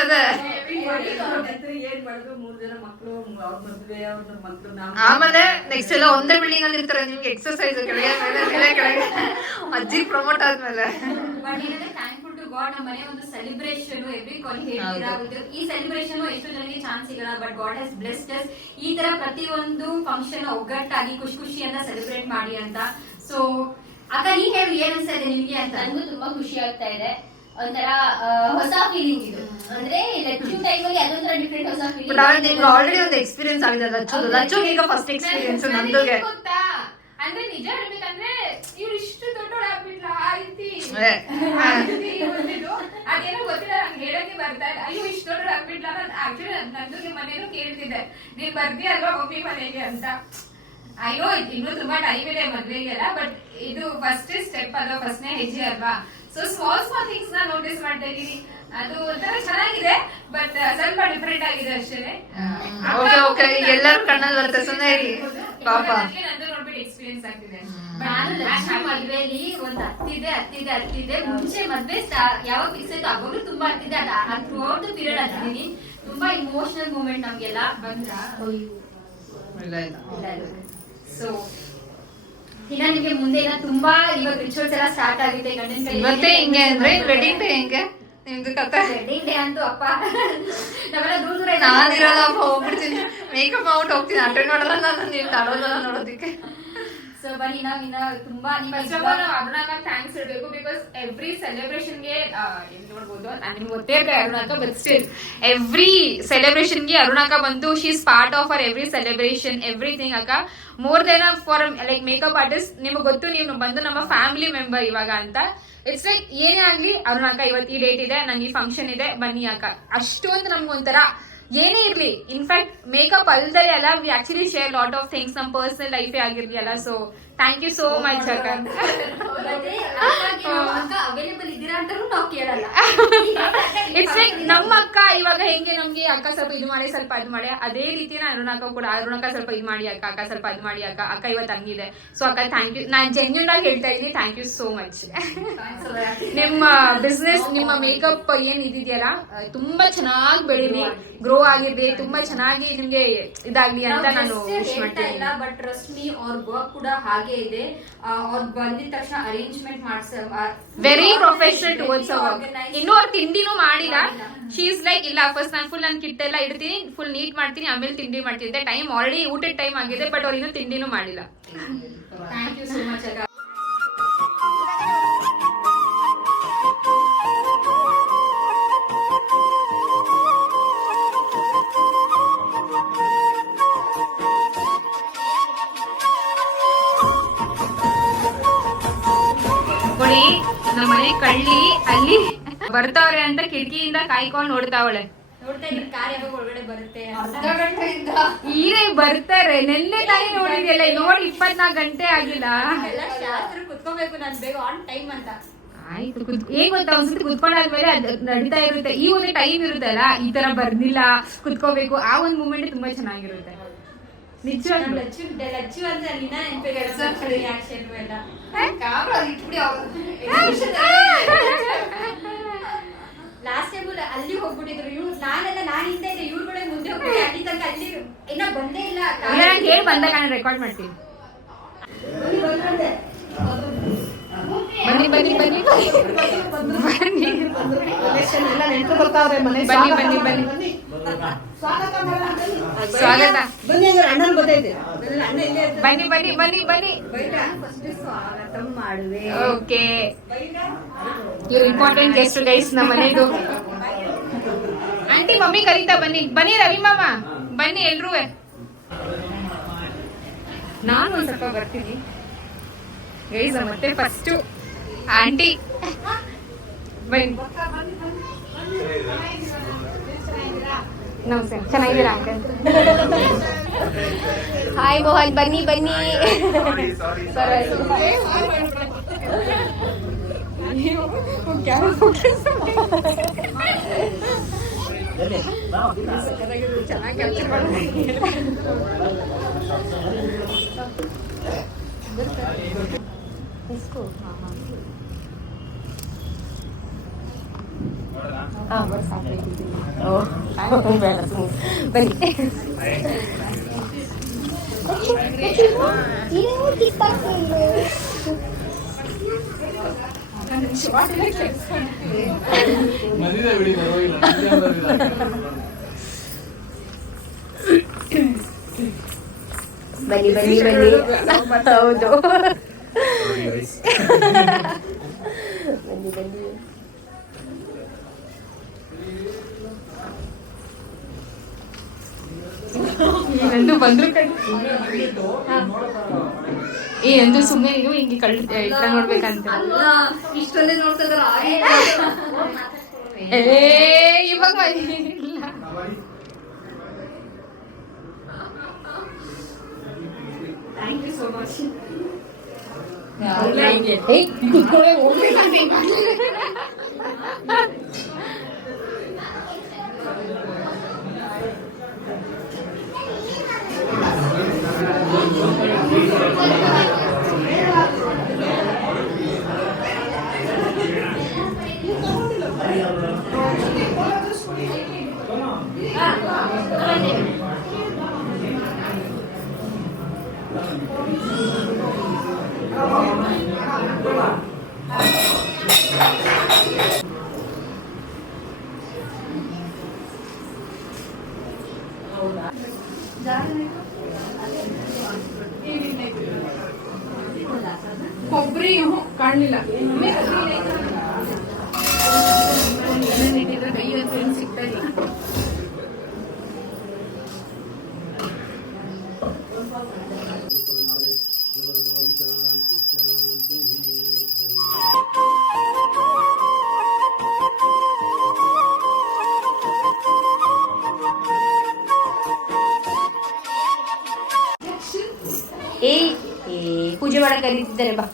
ಏನ್ ಮಾಡಿದ್ರು 3 ಜನ ಮಕ್ಕಳು, ಅವ್ರ ಮದ್ವೆ, ಅವ್ರ ಮಕ್ಕಳು. ಆಮೇಲೆ ನೆಕ್ಸ್ಟ್ ಎಲ್ಲ ಒಂದೇ ಬಿಲ್ಡಿಂಗ್ ಅಲ್ಲಿ ಇರ್ತಾರೆ. ನಿಮ್ಗೆ ಎಕ್ಸರ್ಸೈಸ್ ಕೆಳಗೆ ಮೇಲೆ ಕೆಳಗೆ ಅಜ್ಜಿ ಪ್ರಮೋಟ್ ಆದ್ಮೇಲೆ. ಬಟ್ ಏನಂದ್ರೆ ಥ್ಯಾಂಕ್ಫುಲ್ ಟು ಗಾಡ್, ನಮ್ಮ ಮನೆ ಒಂದು ಸೆಲೆಬ್ರೇಷನ್ ಎವ್ರಿ ಕಾಲೇಜ್ ಹೇಳ್ತೀರಾ. ಈ ಸೆಲೆಬ್ರೇಷನ್ ಎಷ್ಟೋ ಜನರಿಗೆ ಚಾನ್ಸ್ ಸಿಗಲ್ಲ, but god has blessed us. ಈ ತರ ಪ್ರತಿಯೊಂದು ಫಂಕ್ಷನ್ ಒಗ್ಗಟ್ಟಾಗಿ ಖುಷಿಯಿಂದ ಸೆಲೆಬ್ರೇಟ್ ಮಾಡಿ ಅಂತ. ಸೊ ಅಕ್ಕ, ನೀ ಹೇಳು ಏನ್ ಅನ್ಸ್ತಾ ಇದೆ ನಿಮ್ಗೆ ಅಂತ. ನನಗೂ ತುಂಬಾ ಖುಷಿ ಆಗ್ತಾ ಇದೆ. ಒಂಥರ ಹೊಸ ಫೀಲಿಂಗ್ ಇದು. ಅಂದ್ರೆ ಲಚ್ಚು ಟೈಮಲ್ಲಿ ಅದೊಂಥರ ಡಿಫ್ರೆಂಟ್ ಹೊಸ ಫೀಲಿಂಗ್. ಆಲ್ರೆಡಿ ಒಂದು ಎಕ್ಸ್ಪೀರಿಯನ್ಸ್ ಆಗಿದೆ ಲಚ್ಚುಗೆ. ಈಗ ಫಸ್ಟ್ ಎಕ್ಸ್ಪೀರಿಯನ್ಸ್ ನಂದುಗೆ. ಅಂದ್ರೆ ನಿಜ ಹೇಳ್ಬೇಕಂದ್ರೆ ಇವ್ರು ಇಷ್ಟು ದೊಡ್ಡೋಳಾಗ್ಬಿಟ್ಲ ಆ ರೀತಿ ಅದೇನೋ ಗೊತ್ತಿಲ್ಲ, ನಂಗೆ ಹೇಳಕ್ಕೆ ಬರ್ತಾ ಇಲ್ಲ. ಅಯ್ಯೋ ಇಷ್ಟು ದೊಡ್ಡೋಳಾಗ್ಬಿಟ್ಲ. ನಾನು ಆಕ್ಚುಲಿ ನಂದುಗೆ ಮನೇನು ಕೇಳ್ತಿದ್ದೆ, ನೀನ್ ಬರ್ದಿ ಅಲ್ವಾ ಮಮ್ಮಿ ಮನೆಗೆ ಅಂತ. ಅಯ್ಯೋ ಇನ್ನೂ ತುಂಬಾ ಟೈಮ್ ಇದೆ ಮದ್ವೆಗೆಲ್ಲ, ಬಟ್ ಇದು ಫಸ್ಟ್ ಸ್ಟೆಪ್ ಅಲ್ವಾ, ಫಸ್ಟ್ನೇ ಹೆಜ್ಜೆ ಅಲ್ವಾ. ಸೊ ಸ್ಮಾಲ್ ಥಿಂಗ್ಸ್ ನ ನೋಟಿಸ್ ಮಾಡ್ತಾ ಇದೀನಿ. ಅದು ಒಂಥರ ಚೆನ್ನಾಗಿದೆ, ಬಟ್ ಸ್ವಲ್ಪ ಡಿಫ್ರೆಂಟ್ ಆಗಿದೆ ಅಷ್ಟೇ. ಓಕೆ ಎಲ್ಲರೂ ಕಣ್ಣಲ್ಲಿ ಬರುತ್ತೆ. ಸುಮ್ಮನೆ ಇರಿ ಪಾಪ. ನಂದು ನೋಡ್ಬಿಟ್ಟು ಎಕ್ಸ್ಪೀರಿಯನ್ಸ್ ಆಗ್ತಿದೆ. ನಾನು ಲಕ್ಷ್ಮಿ ಮದ್ವೆಲಿ ಒಂದ್ ಹತ್ತಿದೆ. ಮುಂಚೆ ಮದ್ವೆ ಯಾವಾಗ ಫಿಕ್ಸ್ ಆಯ್ತು ಅವಾಗ್ಲೂ ತುಂಬಾ ಹತ್ತಿದೆ. ಅದು ಥ್ರೂಔಟ್ ಪೀರಿಯಡ್ ಹತ್ತಿದೀನಿ. ತುಂಬಾ ಇಮೋಷನಲ್ ಮೂಮೆಂಟ್ ನಮ್ಗೆಲ್ಲ ಬಂದ್ರ. ಸೊ ಇನ್ನ ನಿಮ್ಗೆ ಮುಂದೆ ಇನ್ನ ತುಂಬಾ ಇವಾಗ ರಿಚುವಲ್ಸ್ ಎಲ್ಲ ಸ್ಟಾರ್ಟ್ ಆಗಿದೆ. ಗಂಡನ ಕೈ ಇವತ್ತೇ ಹಿಂಗೆ ಅಂದ್ರೆ ವೆಡ್ಡಿಂಗ್ ಡೇ ಹೆಂಗೆ ನಿಮ್ದು ಕತೆ? ವೆಡ್ಡಿಂಗ್ ಡೇ ಅಂತೂ ಅಪ್ಪ ನಾವೆಲ್ಲ ದೂರ ನಾನಿರಲ್ಲ, ಹೋಗ್ಬಿಡ್ತೀನಿ. ಮೇಕಪ್ ಔಟ್ ಹೋಗ್ತೀನಿ. ಅಟೆಂಡ್ ಮಾಡಲ್ಲ ನಾನು, ನೀವು ತಾಡೋದಲ್ಲ ನೋಡೋದಿಕ್ಕೆ. ಸೊ ಬನ್ನಿ ನಾವ್ ಇನ್ನ ತುಂಬಾ ಫಸ್ಟ್ ಆಫ್ ಆಲ್ ನಾವು ಅರುಣಾಕ ಥ್ಯಾಂಕ್ಸ್ ಹೇಳ್ಬೇಕು. ಬಿಕಾಸ್ ಎವ್ರಿ ಸೆಲೆಬ್ರೇಷನ್ಗೆ ನೋಡ್ಬೋದು, ನಾನು ನಿಮ್ಗೆ ಗೊತ್ತೇ ಇರ್ತಾರೆ ಅರುಣಾಕ, ಬಟ್ ಸ್ಟಿಲ್ ಎವ್ರಿ ಸೆಲೆಬ್ರೇಷನ್ಗೆ ಅರುಣಾಕ ಬಂದು she is part of our every celebration everything. ಅಕ್ಕ more than for like makeup artist, ನಿಮ್ಗೆ ಗೊತ್ತು ನೀವು ಬಂದು ನಮ್ಮ ಫ್ಯಾಮಿಲಿ ಮೆಂಬರ್ ಇವಾಗ ಅಂತ. ಇಟ್ಸ್ ಲೈಕ್ ಏನೇ ಆಗ್ಲಿ ಅರುಣಾಕ ಇವತ್ತು ಈ ಡೇಟ್ ಇದೆ, ನಂಗೆ ಈ ಫಂಕ್ಷನ್ ಇದೆ, ಬನ್ನಿ ಅಕ್ಕ. ಅಷ್ಟೊಂದು ನಮ್ಗೊಂಥರ ಏನೇ ಇರ್ಲಿ, ಇನ್ಫ್ಯಾಕ್ಟ್ ಮೇಕಪ್ ಅಲ್ದಲೆ ಅಲ್ಲ, we actually share lot of things. ನಮ್ಮ ಪರ್ಸನಲ್ ಲೈಫೇ ಆಗಿರ್ಲಿ ಅಲ್ಲ. So thank you so much ಅಕ್ಕ. ಮತ್ತೆ ಅಕ್ಕಗೆ ನಾವು ಅಕ್ಕ ಅವೈಲೇಬಲ್ ಇದ್ದೀರಾ ಅಂತಾನೂ ನಾವು ಕೇಳಲ್ಲ. ಇಟ್ಸ್ ಲೈಕ್ ನಮ್ಮ ಅಕ್ಕ ಇವಾಗ ಹೆಂಗೆ ನಮ್ಗೆ ಅಕ್ಕ ಸ್ವಲ್ಪ ಇದು ಮಾಡಿ ಸ್ವಲ್ಪ ಅದು ಮಾಡಿ, ಅದೇ ರೀತಿನ ಅರುಣಕ್ಕ ಕೂಡ ಅರುಣಕ್ಕ ಸ್ವಲ್ಪ ಇದು ಮಾಡಿ ಅಕ್ಕ, ಅಕ್ಕ ಸ್ವಲ್ಪ ಅದು ಮಾಡಿ ಅಕ್ಕ, ಅಕ್ಕ ಇವತ್ತು ಹಂಗಿದೆ. ಸೊ ಅಕ್ಕ ಥ್ಯಾಂಕ್ ಯು, ನಾನು ಜೆನ್ಯೂನ್ ಆಗಿ ಹೇಳ್ತಾ ಇದ್ದೀನಿ, ಥ್ಯಾಂಕ್ ಯು ಸೋ ಮಚ್. ನಿಮ್ಮ ಬಿಸ್ನೆಸ್, ನಿಮ್ಮ ಮೇಕಪ್ ಏನ್ ಇದೆಯಲ್ಲ ತುಂಬಾ ಚೆನ್ನಾಗಿ ಬೆಳೀಲಿ, ಗ್ರೋ ಆಗಿರ್ಲಿ, ತುಂಬಾ ಚೆನ್ನಾಗಿ ನಿಮ್ಗೆ ಇದಾಗ್ಲಿ ಅಂತ ನಾನು ವಿಶ್ ಮಾಡ್ತೀನಿ. ಬಟ್ ಟ್ರಸ್ಟ್ ಮೀ, ಅವ್ರ ವರ್ಕ್ ಕೂಡ ಹಾಗೆ ಇದೆ. ಅವ್ರು ಬಂದಿದ ತಕ್ಷಣ arrangement very professional towards work. ಇನ್ನೂ ಅವ್ರು ತಿಂಡಿನೂ ಮಾಡಿಲ್ಲ. ಶಿ ಇಸ್ ಲೈಕ್ ಇಲ್ಲ ಫಸ್ಟ್ ನಾನು ಫುಲ್ ನನ್ನ ಕಿಟ್ ಎಲ್ಲ ಇಡ್ತೀನಿ, ಫುಲ್ ನೀಟ್ ಮಾಡ್ತೀನಿ, ಆಮೇಲೆ ತಿಂಡಿ ಮಾಡ್ತಿದ್ದೆ. ಟೈಮ್ ಆಲ್ರೆಡಿ ಊಟದ ಟೈಮ್ ಆಗಿದೆ, ಬಟ್ ಅವ್ರು ಇನ್ನೂ ತಿಂಡಿನೂ ಮಾಡಿಲ್ಲ. ಥ್ಯಾಂಕ್ ಯು ಸೋ ಮಚ್ ಅಕ್ಕ. ನೋಡಿ ನಮ್ಮನೆ ಕಳ್ಳಿ ಅಲ್ಲಿ ಬರ್ತಾವ್ರೆ ಅಂತ ಕಿಟಕಿಯಿಂದ ಕಾಯ್ಕೊಂಡು ನೋಡ್ತಾವಳೆ. ನೋಡ್ತಾ ಇದ್ರೆ ಕಾರ್ ಯಾವಾಗ ಒಳಗಡೆ ಬರುತ್ತೆ. ಈಗ ಬರ್ತಾರೆ. ನೆನ್ನೆ ತಾಯಿ ನೋಡಿದ್ಯಲ್ಲ, ನೋಡಿ 24 ಗಂಟೆ ಆಗಿಲ್ಲ. ಎಲ್ಲ ಶಾಸ್ತ್ರ ಕುತ್ಕೋಬೇಕು ನಾನು ಬೇಗ ಆನ್ ಟೈಮ್ ಅಂತ. ಆಯ್ತು, ಏನ್ ಗೊತ್ತಾ, ಒಂದ್ಸತಿ ಕುತ್ಕೊಂಡಾದ್ಮೇಲೆ ಅದ್ ನಡೀತಾ ಇರುತ್ತೆ. ಈ ಒಂದು ಟೈಮ್ ಇರುತ್ತಲ್ಲ, ಈ ತರ ಬರ್ಲಿಲ್ಲ ಕುತ್ಕೋಬೇಕು, ಆ ಒಂದ್ ಮೂಮೆಂಟ್ ತುಂಬಾ ಚೆನ್ನಾಗಿರುತ್ತೆ ನಿಜವಾಗ್ಲೂ. ಲಚ್ಚು ಅಂತ ನಿನ್ನ ನೆನಪಿಗೆ ರಿಯಾಕ್ಷನ್ ಎಲ್ಲ ಲಾಸ್ಟ್ ಟೈಮ್ ಅಲ್ಲಿ ಹೋಗ್ಬಿಟ್ಟಿದ್ರು ಇವ್ರು. ನಾನ್ ಹಿಂದೆ ಇದ್ದೆ, ಇವ್ರುಗಳೇ ಮುಂದೆ ಹೋಗ್ಬಿಟ್ಟು ಅಲ್ಲಿ ತನಕ ಅಲ್ಲಿ ಇನ್ನ ಬಂದೇ ಇಲ್ಲ. ಹೇಳಿ ಬಂದಾಗ ನಾನು ರೆಕಾರ್ಡ್ ಮಾಡ್ತೀನಿ. ಬನ್ನಿ ಬನ್ನಿ ಬನ್ನಿ ಬನ್ನಿ ಎಲ್ಲ ನೆಂಟರು ಬರ್ತಾವ್ರೆ ಮನೆ. ಬನ್ನಿ ಬನ್ನಿ ಬನ್ನಿ, ಸ್ವಾಗತ ಮಾಡೋಣ, ಬನ್ನಿ. ಸ್ವಾಗತ. ಬನ್ನಿ ಅಂದ್ರೆ ಅಣ್ಣನ್ ಗೊತ್ತೈತೆ. ಅಣ್ಣ ಇಲ್ಲೇ ಇರ್ತಾನೆ. ಬನ್ನಿ ಬನ್ನಿ ಬನ್ನಿ ಬನ್ನಿ. ಫಸ್ಟ್ ಸ್ವಾಗತ ಮಾಡುವೆ. ಓಕೆ, ಇವ್ರು ಇಂಪಾರ್ಟೆಂಟ್ ಗೆಸ್ಟ್ ಗೈಸ್ ನಮ್ಮ ಮನೆದು. ಆಂಟಿ ಮಮ್ಮಿ ಕರೀತಾ, ಬನ್ನಿ ಬನ್ನಿ ರವಿ ಮಾಮ ಬನ್ನಿ ಎಲ್ರೂ. ನಾನು ಒಂದ್ ಸ್ವಲ್ಪ ಬರ್ತೀನಿ ಗೈಸ್. ಮತ್ತೆ ಫಸ್ಟ್ ಆಂಟಿ ಬನ್ನಿ. ನಮಸ್ತೆ, ಚೆನ್ನಾಗಿದ್ದೀರಾ ಅಂಕಲ್? ಹಾಯ್ ಮೋಹನ್, ಬನ್ನಿ ಬನ್ನಿ. ಚೆನ್ನಾಗಿ ಕ್ಯಾಪ್ಚರ್ ಮಾಡ್ತೀನಿ. ಬನ್ನಿ. ಬನ್ನಿ ಬನ್ನಿ ಬನ್ನಿ. ಹೌದು, ಬನ್ನಿ ಬನ್ನಿ. ನಂದು ಬಂದ್ರು ಏನಂದು ಸುಮ್ಮನೆ ನೀನು ಹಿಂಗೆ ಇಟ್ಟ ನೋಡ್ಬೇಕಂತ. ಇಷ್ಟೊಂದೇ ನೋಡ್ತಾ ಇವಾಗ ಥ್ಯಾಂಕ್ ಯು ಸೋ ಮಚ್. ಕೊಬ್ಬರಿ ಕಾಣಲಿಲ್ಲ. ಸಿಗ್ತಾ ಇಲ್ಲ. ಪೂಜೆ ಕರೀತಿದ್ದಾರೆ ಬಾ.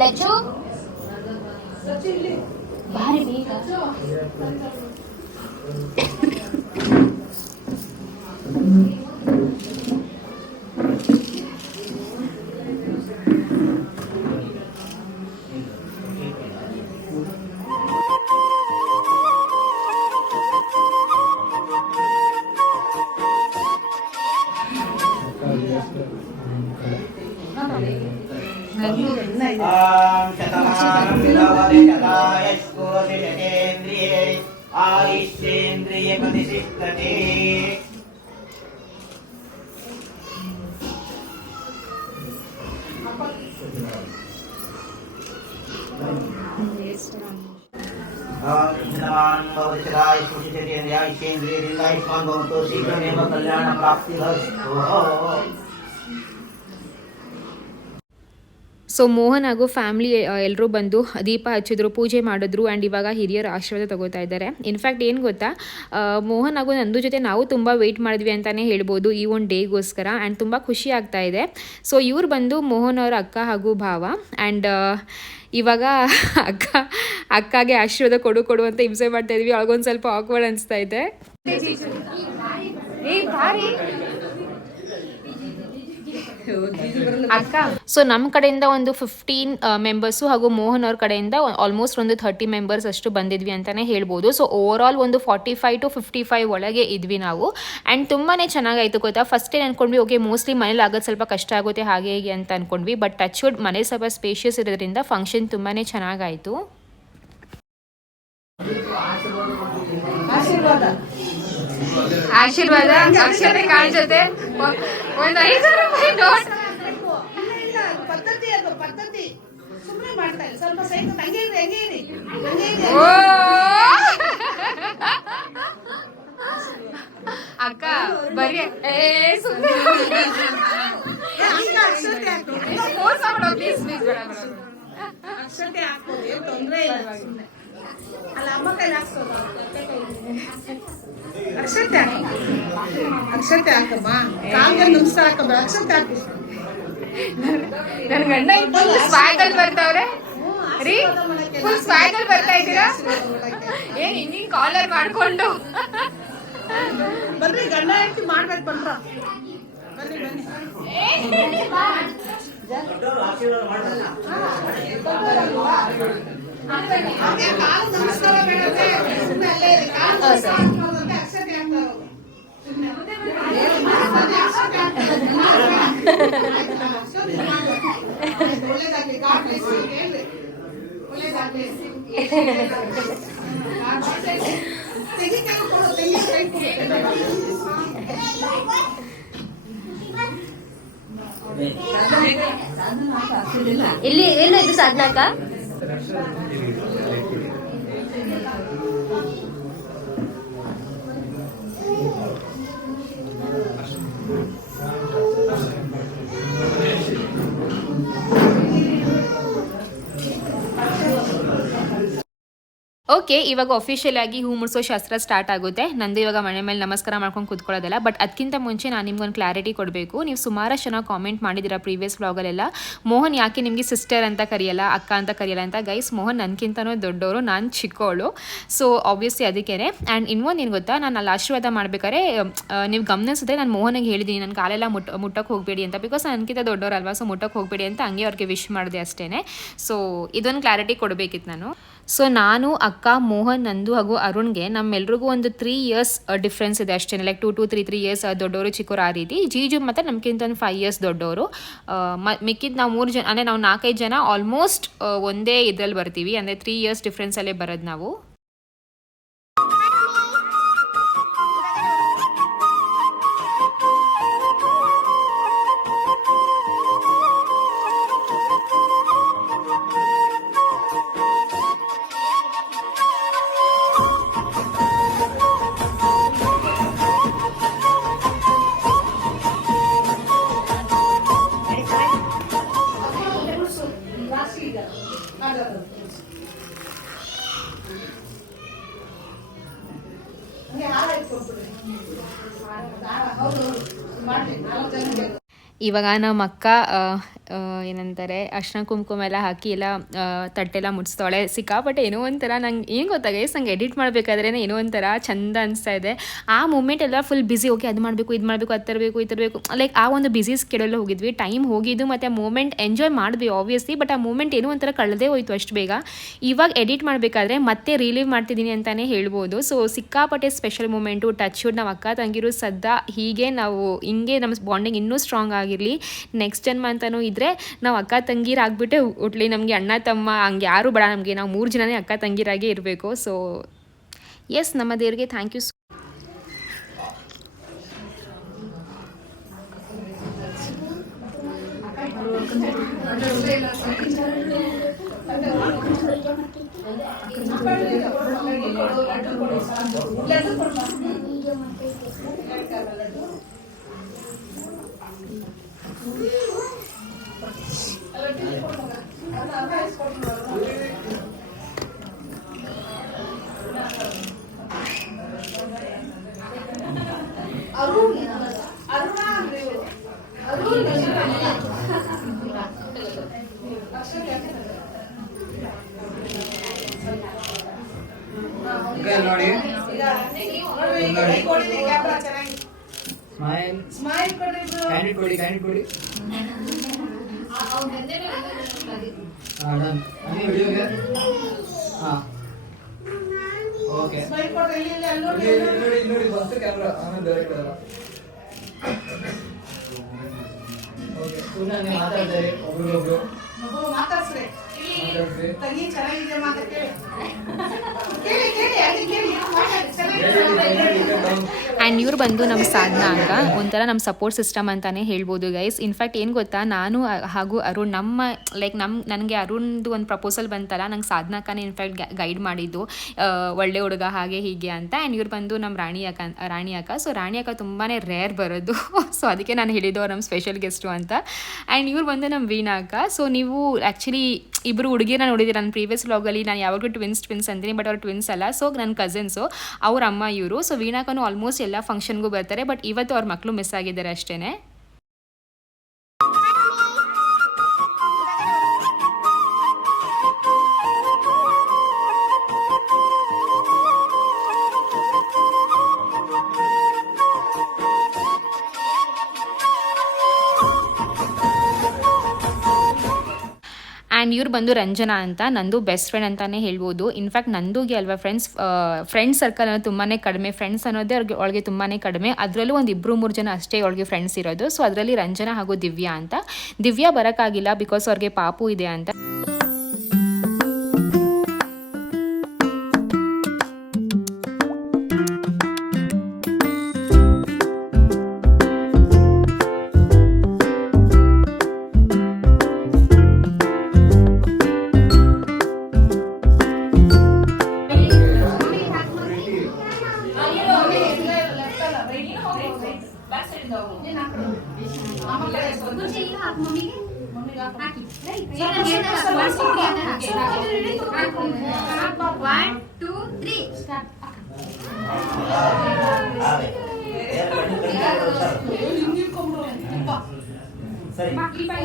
ಲಚ್ಚು ಭಾರಿ ಬೇಗ आयुष्येन्द्रिय प्रतिष्ठते आयुष्येन्द्रियआयुष्मान् भवतो शीघ्रमेव कल्याण प्राप्तिरस्तु. ಸೊ ಮೋಹನ್ ಹಾಗೂ ಫ್ಯಾಮ್ಲಿ ಎಲ್ಲರೂ ಬಂದು ದೀಪ ಹಚ್ಚಿದ್ರು, ಪೂಜೆ ಮಾಡಿದ್ರು ಆ್ಯಂಡ್ ಇವಾಗ ಹಿರಿಯರ ಆಶೀರ್ವಾದ ತಗೋತಾ ಇದ್ದಾರೆ. ಇನ್ಫ್ಯಾಕ್ಟ್ ಏನು ಗೊತ್ತಾ, ಮೋಹನ್ ಹಾಗೂ ನಂದು ಜೊತೆ ನಾವು ತುಂಬ ವೆಯ್ಟ್ ಮಾಡಿದ್ವಿ ಅಂತಲೇ ಹೇಳ್ಬೋದು ಈ ಒಂದು ಡೇಗೋಸ್ಕರ. ಆ್ಯಂಡ್ ತುಂಬ ಖುಷಿ ಆಗ್ತಾ ಇದೆ. ಸೊ ಇವ್ರು ಬಂದು ಮೋಹನ್ ಅವರ ಅಕ್ಕ ಹಾಗೂ ಭಾವ. ಆ್ಯಂಡ್ ಇವಾಗ ಅಕ್ಕಗೆ ಆಶೀರ್ವಾದ ಕೊಡು ಅಂತ ಹಿಂಸೆ ಮಾಡ್ತಾ ಇದ್ವಿ. ಅವಳಿಗೊಂದು ಸ್ವಲ್ಪ ಆಕ್ವರ್ಡ್ ಅನಿಸ್ತಾ ಇದೆ. ಅಕ್ಕ ಸೊ ನಮ್ಮ ಕಡೆಯಿಂದ ಒಂದು 15 ಮೆಂಬರ್ಸು ಹಾಗೂ ಮೋಹನ್ ಅವ್ರ ಕಡೆಯಿಂದ ಆಲ್ಮೋಸ್ಟ್ ಒಂದು 30 ಮೆಂಬರ್ಸ್ ಅಷ್ಟು ಬಂದಿದ್ವಿ ಅಂತಲೇ ಹೇಳ್ಬೋದು. ಸೊ ಓವರ್ ಆಲ್ ಒಂದು 45 to 55 ಒಳಗೆ ಇದ್ವಿ ನಾವು. ಆ್ಯಂಡ್ ತುಂಬಾ ಚೆನ್ನಾಗಾಯಿತು ಗೊತ್ತಾ. ಫಸ್ಟೇ ಅಂದ್ಕೊಂಡ್ವಿ ಓಕೆ ಮೋಸ್ಟ್ಲಿ ಮನೇಲಿ ಆಗೋದು ಸ್ವಲ್ಪ ಕಷ್ಟ ಆಗುತ್ತೆ ಹಾಗೆ ಹೇಗೆ ಅಂತ ಅಂದ್ಕೊಂಡ್ವಿ. ಬಟ್ ಟಚ್ ವುಡ್ ಮನೆ ಸ್ವಲ್ಪ ಸ್ಪೇಷಿಯಸ್ ಇರೋದ್ರಿಂದ ಫಂಕ್ಷನ್ ತುಂಬಾ ಚೆನ್ನಾಗಾಯಿತು. ಆಶೀರ್ವಾದ ಅಕ್ಷತೆ ಕಾಣಿಸುತ್ತೆ. ಒಂದು 5,000 ರೂಪಾಯಿ ನೋಟ್. ಇಲ್ಲ ಪದ್ಧತಿ, ಅದು ಪದ್ಧತಿ. ಸುಮ್ಮನೆ ಮಾಡ್ತಾ ಇಲ್ಲ, ಸ್ವಲ್ಪ ಸೈಕ್ ಹಂಗೆ ಇರಿ. ಓ ಅಕ್ಕ ಬರೀ ಸುಮ್ಮನೆ ಪ್ಲೀಸ್ ಬೇಡ. ಅಕ್ಷತೆ ಹಾಕ್ಬೋದು, ಏನು ತೊಂದರೆ ಇಲ್ಲ. ಅಲ್ಲ ಅಮ್ಮ ಕೈಲಿ ಹಾಕ್ಸೋದು. ಅಕ್ಷತೆ ಹಾಕಮ್ಮ, ಕಾಲ್ಗೆ ನಮಸ್ಕಾರ ಹಾಕಮ್ಮ, ಅಕ್ಷತೆ ಹಾಕಿ. ನನ್ ಗಂಡ ಫುಲ್ ಸ್ವಾಗಲ್ ಬರ್ತಾವ್ರೆ ರೀ, ಫುಲ್ ಸ್ವಾಗಲ್ ಬರ್ತಾ ಇದ್ದೀರಾ ಏನ್ ಹಿಂಗಿಂಗ್ ಕಾಲರ್ ಮಾಡ್ಕೊಂಡು. ಬರ್ರಿ ಗಂಡ ಹೆಂಡತಿ ಮಾಡ್ಬೇಕು ಬಂದ್ರ. ಬನ್ನಿ ಕಾಲು ನಮಸ್ಕಾರ ಬೇಡಂತೆ, ಸುಮ್ಮನೆ ಅಲ್ಲೇ ಇರಿ. ಕಾಲು ನಮಸ್ಕಾರ ಮಾಡೋದಂತೆ ಅಕ್ಷತೆ ಹಾಕ್ತಾ ಇರೋದು. ಒಳ್ಳೇದಾಗ್ಲಿ, ಗಾಡ್ ಬ್ಲೆಸ್ ಯು. ಹೇಳ್ರಿ ಒಳ್ಳೇದಾಗ್ಲಿ. ತೆಂಗಿನಕಾಯಿ ಕೊಡು, ತೆಂಗಿನಕಾಯಿ ಎಲ್ಲಿ ಏನು ಇದು ಸಾಧನಾಕ ಓಕೆ, ಇವಾಗ ಅಫಿಷಿಯಲ್ ಆಗಿ ಹೂ ಮುಡ್ಸೋ ಶಾಸ್ತ್ರ ಸ್ಟಾರ್ಟ್ ಆಗುತ್ತೆ. ನಂದು ಇವಾಗ ಮನೆ ಮೇಲೆ ನಮಸ್ಕಾರ ಮಾಡ್ಕೊಂಡು ಕೂತ್ಕೊಳ್ಳೋದಲ್ಲ. ಬಟ್ ಅದಕ್ಕಿಂತ ಮುಂಚೆ ನಾನು ನಿಮ್ಗೊಂದು ಕ್ಲಾರಿಟಿ ಕೊಡಬೇಕು. ನೀವು ಸುಮಾರಷ್ಟು ಚೆನ್ನಾಗಿ ಕಾಮೆಂಟ್ ಮಾಡಿದ್ದೀರಾ ಪ್ರೀವಿಯಸ್ ವ್ಲಾಗಲ್ಲೆಲ್ಲ, ಮೋಹನ್ ಯಾಕೆ ನಿಮಗೆ ಸಿಸ್ಟರ್ ಅಂತ ಕರೆಯಲ್ಲ, ಅಕ್ಕ ಅಂತ ಕರೆಯಲ್ಲ ಅಂತ. ಗೈಸ್, ಮೋಹನ್ ನನಗಿಂತನೂ ದೊಡ್ಡವರು, ನಾನು ಚಿಕ್ಕವಳು. ಸೊ ಆಬ್ವಿಯಸ್ಲಿ ಅದಕ್ಕೇ. ಆ್ಯಂಡ್ ಇನ್ನೊಂದು ಏನು ಗೊತ್ತಾ, ನಾನು ಅಲ್ಲಿ ಆಶೀರ್ವಾದ ಮಾಡ್ಬೇಕಾದ್ರೆ ನೀವು ಗಮನಿಸಿದ್ರೆ ನಾನು ಮೋಹನಿಗೆ ಹೇಳಿದ್ದೀನಿ ನನ್ನ ಕಾಲೆಲ್ಲ ಮುಟ್ಟಕ್ಕೆ ಹೋಗಬೇಡಿ ಅಂತ. ಬಿಕಾಸ್ ನನಗಿಂತ ದೊಡ್ಡವರಲ್ವಾ, ಸೊ ಮುಟ್ಟಕ್ಕೆ ಹೋಗಬೇಡಿ ಅಂತ ಹಂಗೆ ಅವ್ರಿಗೆ ವಿಶ್ ಮಾಡಿದೆ ಅಷ್ಟೇ. ಸೊ ಇದೊಂದು ಕ್ಲಾರಿಟಿ ಕೊಡಬೇಕಿತ್ತು ನಾನು. ಸೊ ನಾನು, ಅಕ್ಕ, ಮೋಹನ್, ನಂದು ಹಾಗೂ ಅರುಣ್ಗೆ ನಮ್ಮೆಲ್ರಿಗೂ ಒಂದು 3 years ಡಿಫ್ರೆನ್ಸ್ ಇದೆ ಅಷ್ಟೇ. ಲೈಕ್ 2 to 3 years ದೊಡ್ಡವರು ಚಿಕ್ಕವರು ಆ ರೀತಿ. ಜೀಜು ಮತ್ತು ನಮ್ಗಿಂತ ಒಂದು 5 years ದೊಡ್ಡವರು. ಮಿಕ್ಕಿದ್ದು ನಾವು 3 ಜನ, ಅಂದರೆ ನಾವು 4-5 ಜನ ಆಲ್ಮೋಸ್ಟ್ ಒಂದೇ ಇದರಲ್ಲಿ ಬರ್ತೀವಿ. ಅಂದರೆ 3 years ಡಿಫ್ರೆನ್ಸಲ್ಲೇ ಬರೋದು ನಾವು. ಮಾಡ್ಲಿ 4 ಜನ ಇವಾಗ ನಮ್ಮ ಅಕ್ಕ ಏನಂತಾರೆ ಅರ್ಶಿನ ಕುಂಕುಮ ಎಲ್ಲ ಹಾಕಿ ಎಲ್ಲ ತಟ್ಟೆಲ್ಲ ಮುಟ್ಸ್ತಾಳೆ. ಸಿಕ್ಕಾಪಟ್ಟೆ ಏನೋ ಒಂಥರ ನಂಗೆ ಏನು ಗೊತ್ತಾ ಗೈಸ್, ನಂಗೆ ಎಡಿಟ್ ಮಾಡಬೇಕಾದ್ರೆ ಏನೋ ಒಂಥರ ಚಂದ ಅನಿಸ್ತಾ ಇದೆ. ಆ ಮೂಮೆಂಟ್ ಎಲ್ಲ ಫುಲ್ ಬ್ಯುಸಿ, ಓಕೆ ಅದು ಮಾಡಬೇಕು ಇದು ಮಾಡಬೇಕು ಅದು ತರಬೇಕು ಇದು ತರಬೇಕು, ಲೈಕ್ ಆ ಒಂದು ಬ್ಯುಸಿ ಸ್ಕೆಡ್ಯೂಲ್ ಹೋಗಿದ್ವಿ. ಟೈಮ್ ಹೋಗಿದ್ದು ಮತ್ತು ಆ ಮೂಮೆಂಟ್ ಎಂಜಾಯ್ ಮಾಡಿದ್ವಿ ಆಬ್ವಿಯಸ್ಲಿ, ಬಟ್ ಆ ಮೂಮೆಂಟ್ ಏನೋ ಒಂಥರ ಕಳೆದೇ ಹೋಯ್ತು ಅಷ್ಟು ಬೇಗ. ಇವಾಗ ಎಡಿಟ್ ಮಾಡಬೇಕಾದ್ರೆ ಮತ್ತೆ ರಿಲೀವ್ ಮಾಡ್ತಿದ್ದೀನಿ ಅಂತಲೇ ಹೇಳ್ಬೋದು. ಸೊ ಸಿಕ್ಕಾಪಟ್ಟೆ ಸ್ಪೆಷಲ್ ಮೂಮೆಂಟು. ಟಚ್ ವುಡ್ ನಮ್ಮ ಅಕ್ಕ ತಂಗಿರು ಸದಾ ಹೀಗೆ ನಾವು ಹಿಂಗೆ ನಮ್ಮ ಬಾಂಡಿಂಗ್ ಇನ್ನೂ ಸ್ಟ್ರಾಂಗ್ ಆಗಿರಲಿ. ನೆಕ್ಸ್ಟ್ ಜನ್ಮ ಅಂತಲೂ ಇದ್ದರೆ ನಾವು ಅಕ್ಕ ತಂಗಿರಾಗ್ಬಿಟ್ಟೆ ಹುಟ್ಲಿ. ನಮಗೆ ಅಣ್ಣ ತಮ್ಮ ಹಂಗೆ ಯಾರು ಬೇಡ, ನಮಗೆ ನಾವು 3 ಜನನೇ ಅಕ್ಕ ತಂಗಿರಾಗೆ ಇರಬೇಕು. ಸೊ ಎಸ್, ನಮ್ಮ ದೇವರಿಗೆ ಥ್ಯಾಂಕ್ ಯು. ನೋಡಿ ಸ್ಮೈಲ್ ಕೊಡ್ರಿ ಬ್ರೋ. ಕ್ಯಾಂಡಿಡ್ ಕೊಡಿ ವಿಡಿಯೋಗೆ. ಹಾಂ ಓಕೆ ಸ್ಮೈಲ್ ಕೊಡ್ರಿ. ಇಲ್ಲಿ ಅಲ್ಲಿ ನೋಡಿ. ಫಸ್ಟ್ ಕ್ಯಾಮ್ರಾ ಆಮೇಲೆ ಡೈರೆಕ್ಟ್ ಅಲ್ಲ. ಓಕೆ ಸುಮ್ಮನೆ ಮಾತಾಡ್ತಾರೆ ಒಬ್ರಿಗೊಬ್ರು. ಮಾತಾಡ್ಸ್ರಿ. ತಂಗಿ ಚೆನ್ನಾಗಿದೆ ಮಾತಾ ಕೇಳಿ ಅಲ್ಲಿ ಕೇಳಿ ಆ್ಯಂಡ್ ಇವ್ರು ಬಂದು ನಮ್ಮ ಸಾಧನ ಅಂತ ಒಂಥರ ನಮ್ಮ ಸಪೋರ್ಟ್ ಸಿಸ್ಟಮ್ ಅಂತಲೇ ಹೇಳ್ಬೋದು ಗೈಸ್. ಇನ್ಫ್ಯಾಕ್ಟ್ ಏನು ಗೊತ್ತಾ, ನಾನು ಹಾಗೂ ಅರುಣ್ ನನಗೆ ಅರುಣ್ದು ಒಂದು ಪ್ರಪೋಸಲ್ ಬಂತಲ್ಲ, ನಂಗೆ ಸಾಧನಕ್ಕನೇ ಇನ್ಫ್ಯಾಕ್ಟ್ ಗೈಡ್ ಮಾಡಿದ್ದು, ಒಳ್ಳೆ ಹುಡುಗ ಹಾಗೆ ಹೀಗೆ ಅಂತ. ಆ್ಯಂಡ್ ಇವ್ರು ಬಂದು ನಮ್ಮ ರಾಣಿ ಅಕ್ಕ. ಸೊ ರಾಣಿ ಅಕ್ಕ ತುಂಬಾ ರೇರ್ ಬರೋದು, ಸೊ ಅದಕ್ಕೆ ನಾನು ಹೇಳಿದ್ದು ಅವ್ರು ನಮ್ಮ ಸ್ಪೆಷಲ್ ಗೆಸ್ಟು ಅಂತ. ಆ್ಯಂಡ್ ಇವ್ರು ಬಂದು ನಮ್ಮ ವೀಣಾ ಅಕ್ಕ. ಸೊ ನೀವು ಆ್ಯಕ್ಚುಲಿ ಇಬ್ಬರು ಹುಡುಗಿನ ನೋಡಿದ್ದೀರಿ ನನ್ನ ಪ್ರೀವಿಯಸ್ ವ್ಲಾಗಲ್ಲಿ. ನಾನು ಯಾವಾಗಲೂ ಟ್ವಿನ್ಸ್ ಅಂತೀನಿ, ಬಟ್ ಅವ್ರು ಟ್ವಿನ್ಸ್ ಅಲ್ಲ. ಸೊ ನನ್ನ ಕಸಿನ್ಸು, ಅವ್ರ ಅಮ್ಮ ಇವರು. ಸೊ ವೀಣಾಕನು ಆಲ್ಮೋಸ್ಟ್ ಎಲ್ಲ ಫಂಕ್ಷನ್ಗೂ ಬರ್ತಾರೆ, ಬಟ್ ಇವತ್ತು ಅವ್ರ ಮಕ್ಕಳು ಮಿಸ್ ಆಗಿದ್ದಾರೆ ಅಷ್ಟೇ. ಆ್ಯಂಡ್ ಇವ್ರು ಬಂದು ರಂಜನಾ ಅಂತ, ನಂದು ಬೆಸ್ಟ್ ಫ್ರೆಂಡ್ ಅಂತಲೇ ಹೇಳ್ಬೋದು. ಇನ್ಫ್ಯಾಕ್ಟ್ ನಂದುಗೆ ಅಲ್ವಾ ಫ್ರೆಂಡ್ಸ್ ಸರ್ಕಲ್ ಅನ್ನೋದು ತುಂಬಾ ಕಡಿಮೆ, ಫ್ರೆಂಡ್ಸ್ ಅನ್ನೋದೇ ಅವಳಿಗೆ ತುಂಬಾ ಕಡಿಮೆ. ಅದರಲ್ಲೂ ಒಂದು 2-3 ಜನ ಅಷ್ಟೇ ಅವಳಿಗೆ ಫ್ರೆಂಡ್ಸ್ ಇರೋದು. ಸೊ ಅದರಲ್ಲಿ ರಂಜನಾ ಹಾಗೂ ದಿವ್ಯಾ ಅಂತ. ದಿವ್ಯಾ ಬರೋಕ್ಕಾಗಿಲ್ಲ ಬಿಕಾಸ್ ಅವ್ರಿಗೆ ಪಾಪು ಇದೆ ಅಂತ. ಸರಿ ಹಾಗೆ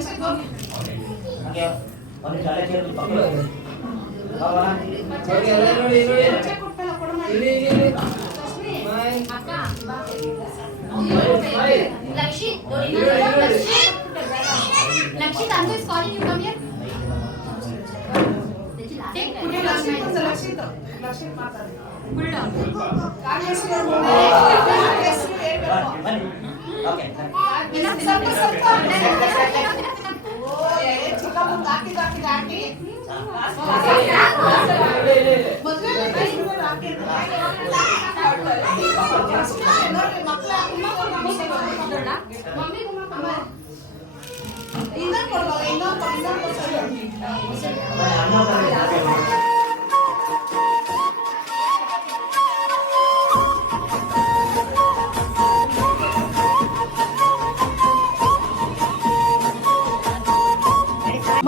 ಒಂದು ಶಾಲೆ ಸೇರಿ Lakshit, Anju is calling you, come here. Take put it on my Lakshith ಮಾತಾಡಿ. put it on. ಓಕೆ ಚಿಕ್ಕ ಮುಂದೆ ಹಾಕಿ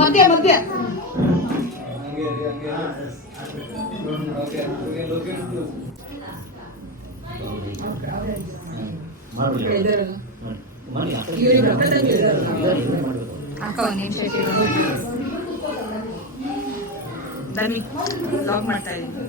ಮಧ್ಯ ಮಧ್ಯ ಬನ್ನಿ ಅಕ್ಕ ಒಂದು ನಿಮಿಷ ಬನ್ನಿ ಲಾಕ್ ಮಾಡ್ತಾ ಇದ್ದೀನಿ.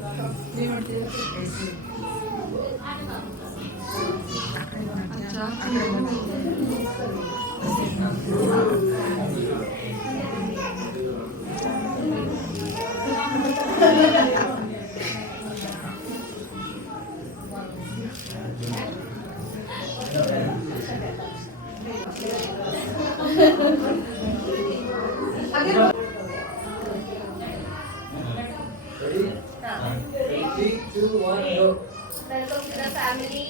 Welcome to the family.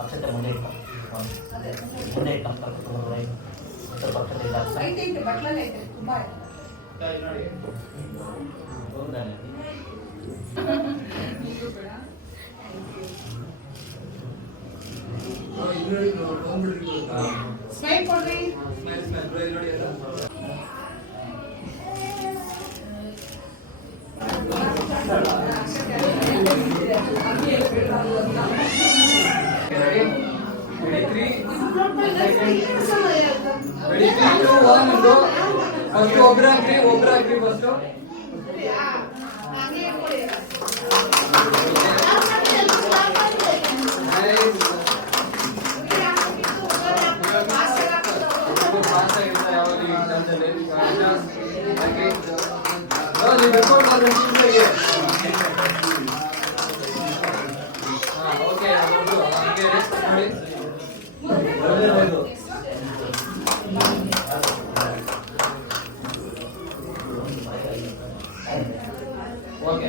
ಅಕ್ಷತೆ ಮುಂದೆ ಇಟ್ಟು ಮುಂದೆ ಇಟ್ಟು ಸ್ವಲ್ಪ ಅಕ್ಷತೆ ಇಲ್ಲ ಬಟ್ಲಲ್ಲೇ ಐತೆ ತುಂಬಾ ಸ್ಮೈಲ್ ಕೊಡ್ರಿ. ಒಬ್ರಾಗ್ರಿ ಫಸ್ಟ್ ಓಕೆ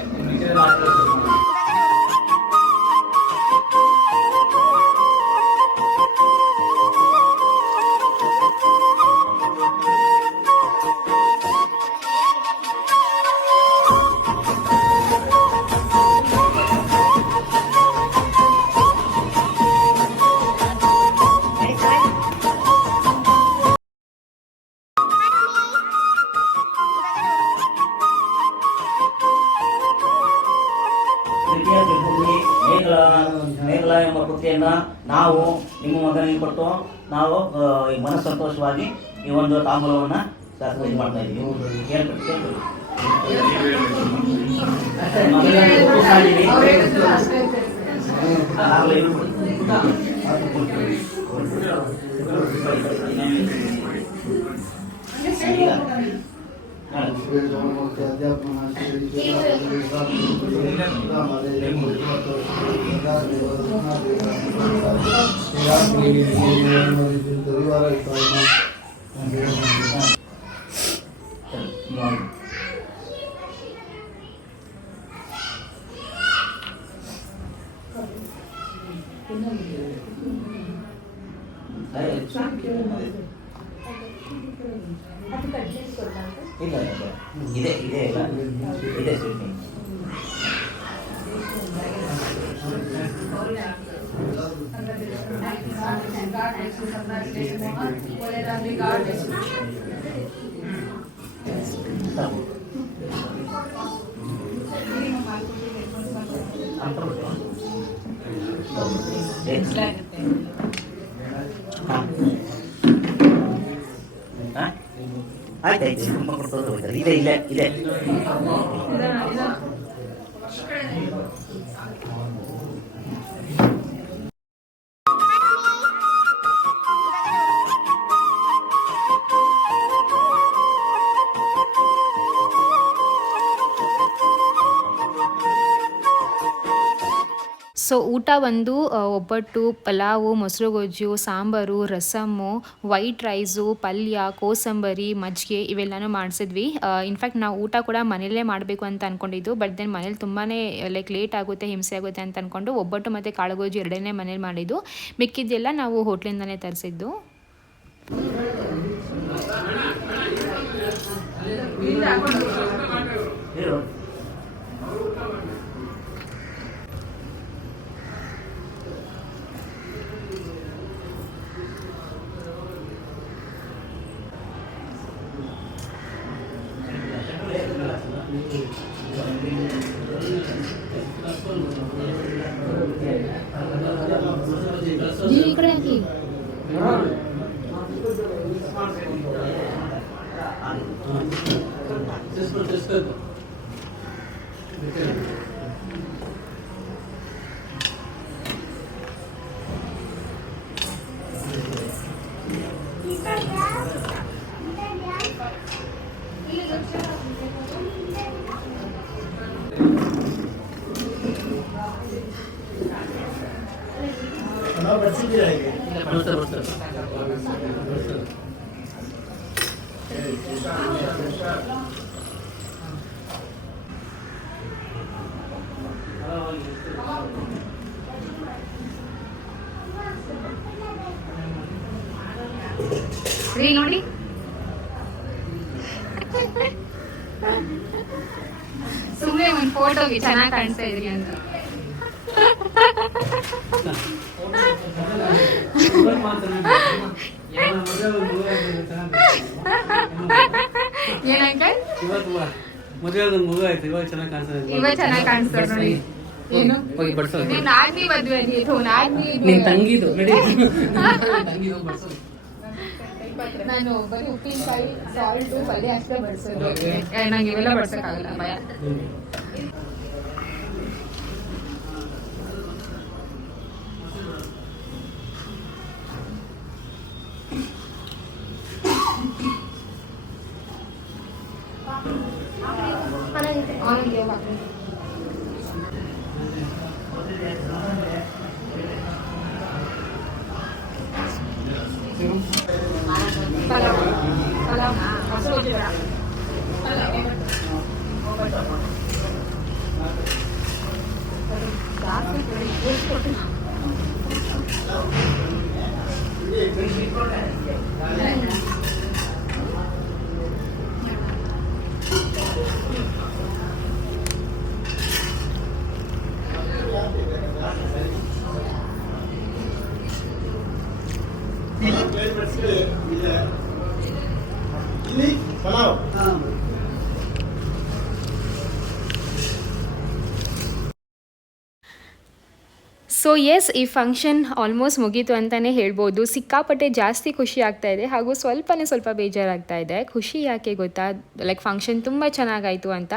ದ್ವಿತೀಯ ತ್ರಿಪುಟಿ ಮೇಘಲ ಎಂಬ ಕೃತಿಯನ್ನ ನಾವು ನಿಮ್ಮ ಮಗನಿಗೆ ಕೊಟ್ಟು ನಾವು ಈ ಮನಸ್ಸಂತೋಷವಾಗಿ ಈ ಒಂದು ತಾಂಬೂಲವನ್ನ ಇದು ಮಾಡ್ತಾ ಇದ್ದೀವಿ. ಕೇಳ್ಬಿಟ್ಟು ಇಲ್ಲ ಇದೆ ಇದೆ ಇಲ್ಲ ಇದೆ ಸ್ವೀಟ್. ಆಯ್ತಾಯ್ತು ತುಂಬ ಕೊಡ್ತೋದು ಹೋಗ್ತಾರೆ. ಇದೆ ಇದೆ ಇದೆ ಸೊ ಊಟ ಒಂದು ಒಬ್ಬಟ್ಟು, ಪಲಾವು, ಮೊಸರು ಗೊಜ್ಜು, ಸಾಂಬಾರು, ರಸಮ್ಮು, ವೈಟ್ ರೈಸು, ಪಲ್ಯ, ಕೋಸಂಬರಿ, ಮಜ್ಜಿಗೆ ಇವೆಲ್ಲನೂ ಮಾಡಿಸಿದ್ವಿ. ಇನ್ಫ್ಯಾಕ್ಟ್ ನಾವು ಊಟ ಕೂಡ ಮನೆಯಲ್ಲೇ ಮಾಡಬೇಕು ಅಂತ ಅಂದ್ಕೊಂಡಿದ್ದು, ಬಟ್ ದೆನ್ ಮನೇಲಿ ತುಂಬಾ ಲೇಟ್ ಆಗುತ್ತೆ, ಹಿಂಸೆ ಆಗುತ್ತೆ ಅಂತ ಅಂದ್ಕೊಂಡು ಒಬ್ಬಟ್ಟು ಮತ್ತು ಕಾಳು ಗೊಜ್ಜು ಎರಡನೇ ಮನೇಲಿ ಮಾಡಿದ್ದು. ಮಿಕ್ಕಿದ್ದೆಲ್ಲ ನಾವು ಹೋಟ್ಲಿಂದನೇ ತರಿಸಿದ್ದು. ಈ ಕಡೆ ಹಾಕಿ. ರೀ ನೋಡಿ ಸುಮ್ಮನೆ ಒಂದು ಫೋಟೋಗೆ ಚೆನ್ನಾಗಿ ಕಾಣಿಸ್ತಾ ಇದ್ರಿ ಅಂತ. ಏನಂಕಲ್ ಮದುವೆ ಮಗು ಆಯ್ತು, ಇವಾಗ ಚೆನ್ನಾಗಿ ಕಾಣಿಸ್ತದೆ. ಇವಾಗ ಚೆನ್ನಾಗಿ ಕಾಣಿಸ್ತಾರೆ ನೋಡಿ. ಏನು ಹೋಗಿ ಬಡ್ಸೋದು. ನಿಮ್ ನಾದ್ನಿ ಮದ್ವೆ ನಿನ್ ತಂಗಿದು ನಡಿ. ತಂಗಿದು ಬಡ್ಸೋದು. ನಾನು ಬರೀ ಉಪ್ಪಿನಕಾಯಿ ಸಾಲ್ಟು ಪಲ್ಯ ಅಷ್ಟೇ ಬಡಿಸೋದು. ನಂಗೆ ಇವೆಲ್ಲ ಬಡ್ಸಕ್ಕಾಗಲ್ಲ, ಭಯ. ಸೊ ಎಸ್, ಈ ಫಂಕ್ಷನ್ ಆಲ್ಮೋಸ್ಟ್ ಮುಗೀತು ಅಂತಲೇ ಹೇಳ್ಬೋದು. ಸಿಕ್ಕಾಪಟ್ಟೆ ಜಾಸ್ತಿ ಖುಷಿ ಆಗ್ತಾ ಇದೆ ಹಾಗೂ ಸ್ವಲ್ಪ ಬೇಜಾರಾಗ್ತಾ ಇದೆ. ಖುಷಿ ಯಾಕೆ ಗೊತ್ತಾ, ಲೈಕ್ ಫಂಕ್ಷನ್ ತುಂಬ ಚೆನ್ನಾಗಾಯಿತು ಅಂತ.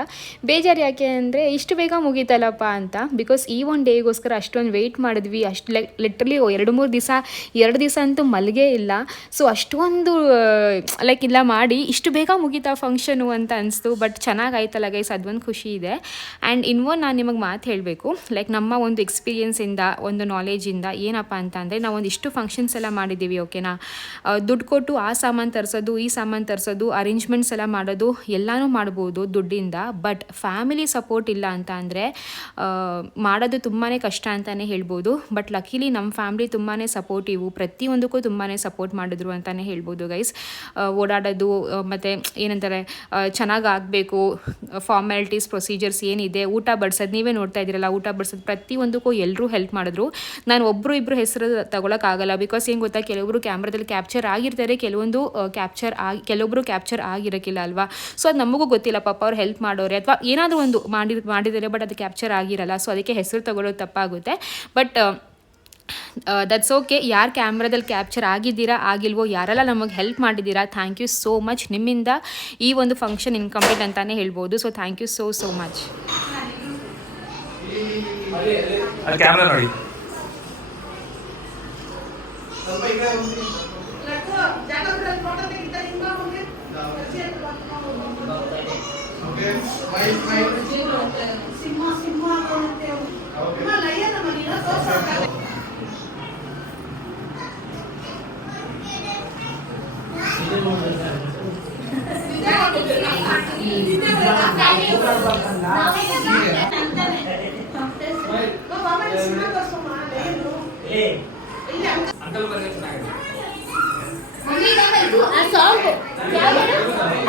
ಬೇಜಾರು ಯಾಕೆ ಅಂದರೆ ಇಷ್ಟು ಬೇಗ ಮುಗೀತಲ್ಲಪ್ಪ ಅಂತ. ಬಿಕಾಸ್ ಈ ಒಂದು ಡೇಗೋಸ್ಕರ ಅಷ್ಟೊಂದು ವೆಯ್ಟ್ ಮಾಡಿದ್ವಿ. ಅಷ್ಟು ಲಿಟ್ರಲಿ 2 ದಿವಸ ಅಂತೂ ಮಲ್ಗೇ ಇಲ್ಲ. ಸೊ ಅಷ್ಟೊಂದು ಲೈಕ್ ಇಲ್ಲ ಮಾಡಿ ಇಷ್ಟು ಬೇಗ ಮುಗೀತಾ ಫಂಕ್ಷನು ಅಂತ ಅನಿಸ್ತು. ಬಟ್ ಚೆನ್ನಾಗಾಯ್ತಲ್ಲ ಗೈಸ್, ಅದೊಂದು ಖುಷಿ ಇದೆ. ಆ್ಯಂಡ್ ಇನ್ನೊಂದು ನಾನು ನಿಮಗೆ ಮಾತು ಹೇಳಬೇಕು, ಲೈಕ್ ನಮ್ಮ ಒಂದು ಎಕ್ಸ್ಪೀರಿಯೆನ್ಸಿಂದ, ಒಂದು ನಾಲೆಜಿಂದ ಏನಪ್ಪ ಅಂತ ಅಂದರೆ, ನಾವು ಒಂದಿಷ್ಟು ಫಂಕ್ಷನ್ಸ್ ಎಲ್ಲ ಮಾಡಿದ್ದೀವಿ, ಓಕೆನಾ. ದುಡ್ಡು ಕೊಟ್ಟು ಆ ಸಾಮಾನು ತರಿಸೋದು, ಈ ಸಾಮಾನು ತರಿಸೋದು, ಅರೇಂಜ್ಮೆಂಟ್ಸ್ ಎಲ್ಲ ಮಾಡೋದು ಎಲ್ಲನೂ ಮಾಡ್ಬೋದು ದುಡ್ಡಿಂದ. ಬಟ್ ಫ್ಯಾಮಿಲಿ ಸಪೋರ್ಟ್ ಇಲ್ಲ ಅಂತ ಅಂದರೆ ಮಾಡೋದು ತುಂಬಾ ಕಷ್ಟ ಅಂತಲೇ ಹೇಳ್ಬೋದು. ಬಟ್ ಲಕಿಲಿ ನಮ್ಮ ಫ್ಯಾಮಿಲಿ ತುಂಬಾ ಸಪೋರ್ಟಿವು, ಪ್ರತಿಯೊಂದಕ್ಕೂ ತುಂಬಾ ಸಪೋರ್ಟ್ ಮಾಡಿದ್ರು ಅಂತಲೇ ಹೇಳ್ಬೋದು ಗೈಸ್. ಓಡಾಡೋದು ಮತ್ತು ಏನಂತಾರೆ ಚೆನ್ನಾಗಿ ಆಗಬೇಕು, ಫಾರ್ಮ್ಯಾಲಿಟೀಸ್ ಪ್ರೊಸೀಜರ್ಸ್ ಏನಿದೆ, ಊಟ ಬಡಿಸೋದು ನೀವೇ ನೋಡ್ತಾ ಇದ್ದೀರಲ್ಲ, ಊಟ ಬಡಿಸೋದು ಪ್ರತಿಯೊಂದಕ್ಕೂ ಎಲ್ಲರೂ ಹೆಲ್ಪ್ ಮಾಡಿದ್ರು. ನಾನು ಒಬ್ಬರು ಇಬ್ಬರು ಹೆಸರು ತಗೊಳಕ್ಕಾಗಲ್ಲ. ಬಿಕಾಸ್ ಏನು ಗೊತ್ತಾ, ಕೆಲವೊಬ್ಬರು ಕ್ಯಾಮ್ರಾದಲ್ಲಿ ಕ್ಯಾಪ್ಚರ್ ಆಗಿರ್ತಾರೆ, ಕೆಲವೊಬ್ಬರು ಕ್ಯಾಪ್ಚರ್ ಆಗಿರೋಕ್ಕಿಲ್ಲ ಅಲ್ವಾ. ಸೊ ಅದು ನಮಗೂ ಗೊತ್ತಿಲ್ಲ, ಪಾಪ ಅವ್ರು ಹೆಲ್ಪ್ ಮಾಡೋರೆ ಅಥವಾ ಏನಾದರೂ ಒಂದು ಮಾಡಿದ್ದಾರೆ, ಬಟ್ ಅದು ಕ್ಯಾಪ್ಚರ್ ಆಗಿರಲ್ಲ. ಸೊ ಅದಕ್ಕೆ ಹೆಸರು ತಗೊಳ್ಳೋದು ತಪ್ಪಾಗುತ್ತೆ. But that's okay. ಯಾರು ಕ್ಯಾಮ್ರಾದಲ್ಲಿ ಕ್ಯಾಪ್ಚರ್ ಆಗಿದ್ದೀರಾ ಆಗಿಲ್ವೋ, ಯಾರೆಲ್ಲ ನಮಗೆ ಹೆಲ್ಪ್ ಮಾಡಿದ್ದೀರಾ, ಥ್ಯಾಂಕ್ ಯು ಸೋ ಮಚ್. ನಿಮ್ಮಿಂದ ಈ ಒಂದು ಫಂಕ್ಷನ್ ಇನ್ಕಂಪ್ಲೀಟ್ ಅಂತಲೇ ಹೇಳ್ಬೋದು. So thank you so much. Camera ನೋಡಿ.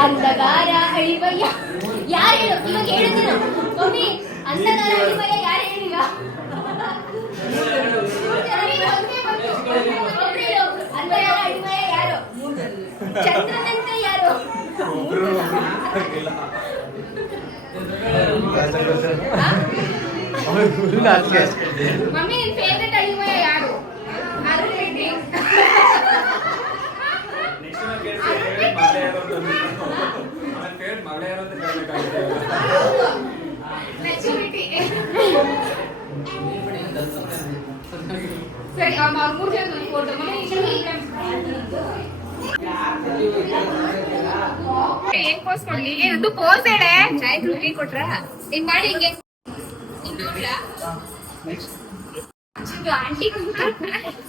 ಅಂಧಕಾರ ಅಳಿವಯ್ಯ ಯಾರು ಹೇಳು, ಇವಾಗ ಹೇಳಿದ್ರು ಮಮ್ಮಿ. ಅಂಧಕಾರ ಅಳಿವಯ್ಯ ಯಾರು ಹೇಳಿಲ್ಲ. ಅಂಧಕಾರ ಅಳಿವಯ್ಯ ಯಾರು, ಚಂದ್ರನಂತೆ ಯಾರು. ಮಮ್ಮಿ ನಿನ್ ಫೇವ್ರೆಟ್ ಅಳಿವಯ್ಯ ಯಾರು? ಸರಿ ಅವ್ರ 3 ಜನ ಫೋಟೋ ಏನ್ ಪೋಸ್ ಕೊಡ್ಲಿ ಏನದು ಪೋಸ್ ಹೇಳೆ ಆಯ್ತು ಟೀ ಕೊಟ್ರ ಹಿಂಗ್ ಮಾಡಿ ಹಿಂಗೆ ಆಂಟಿ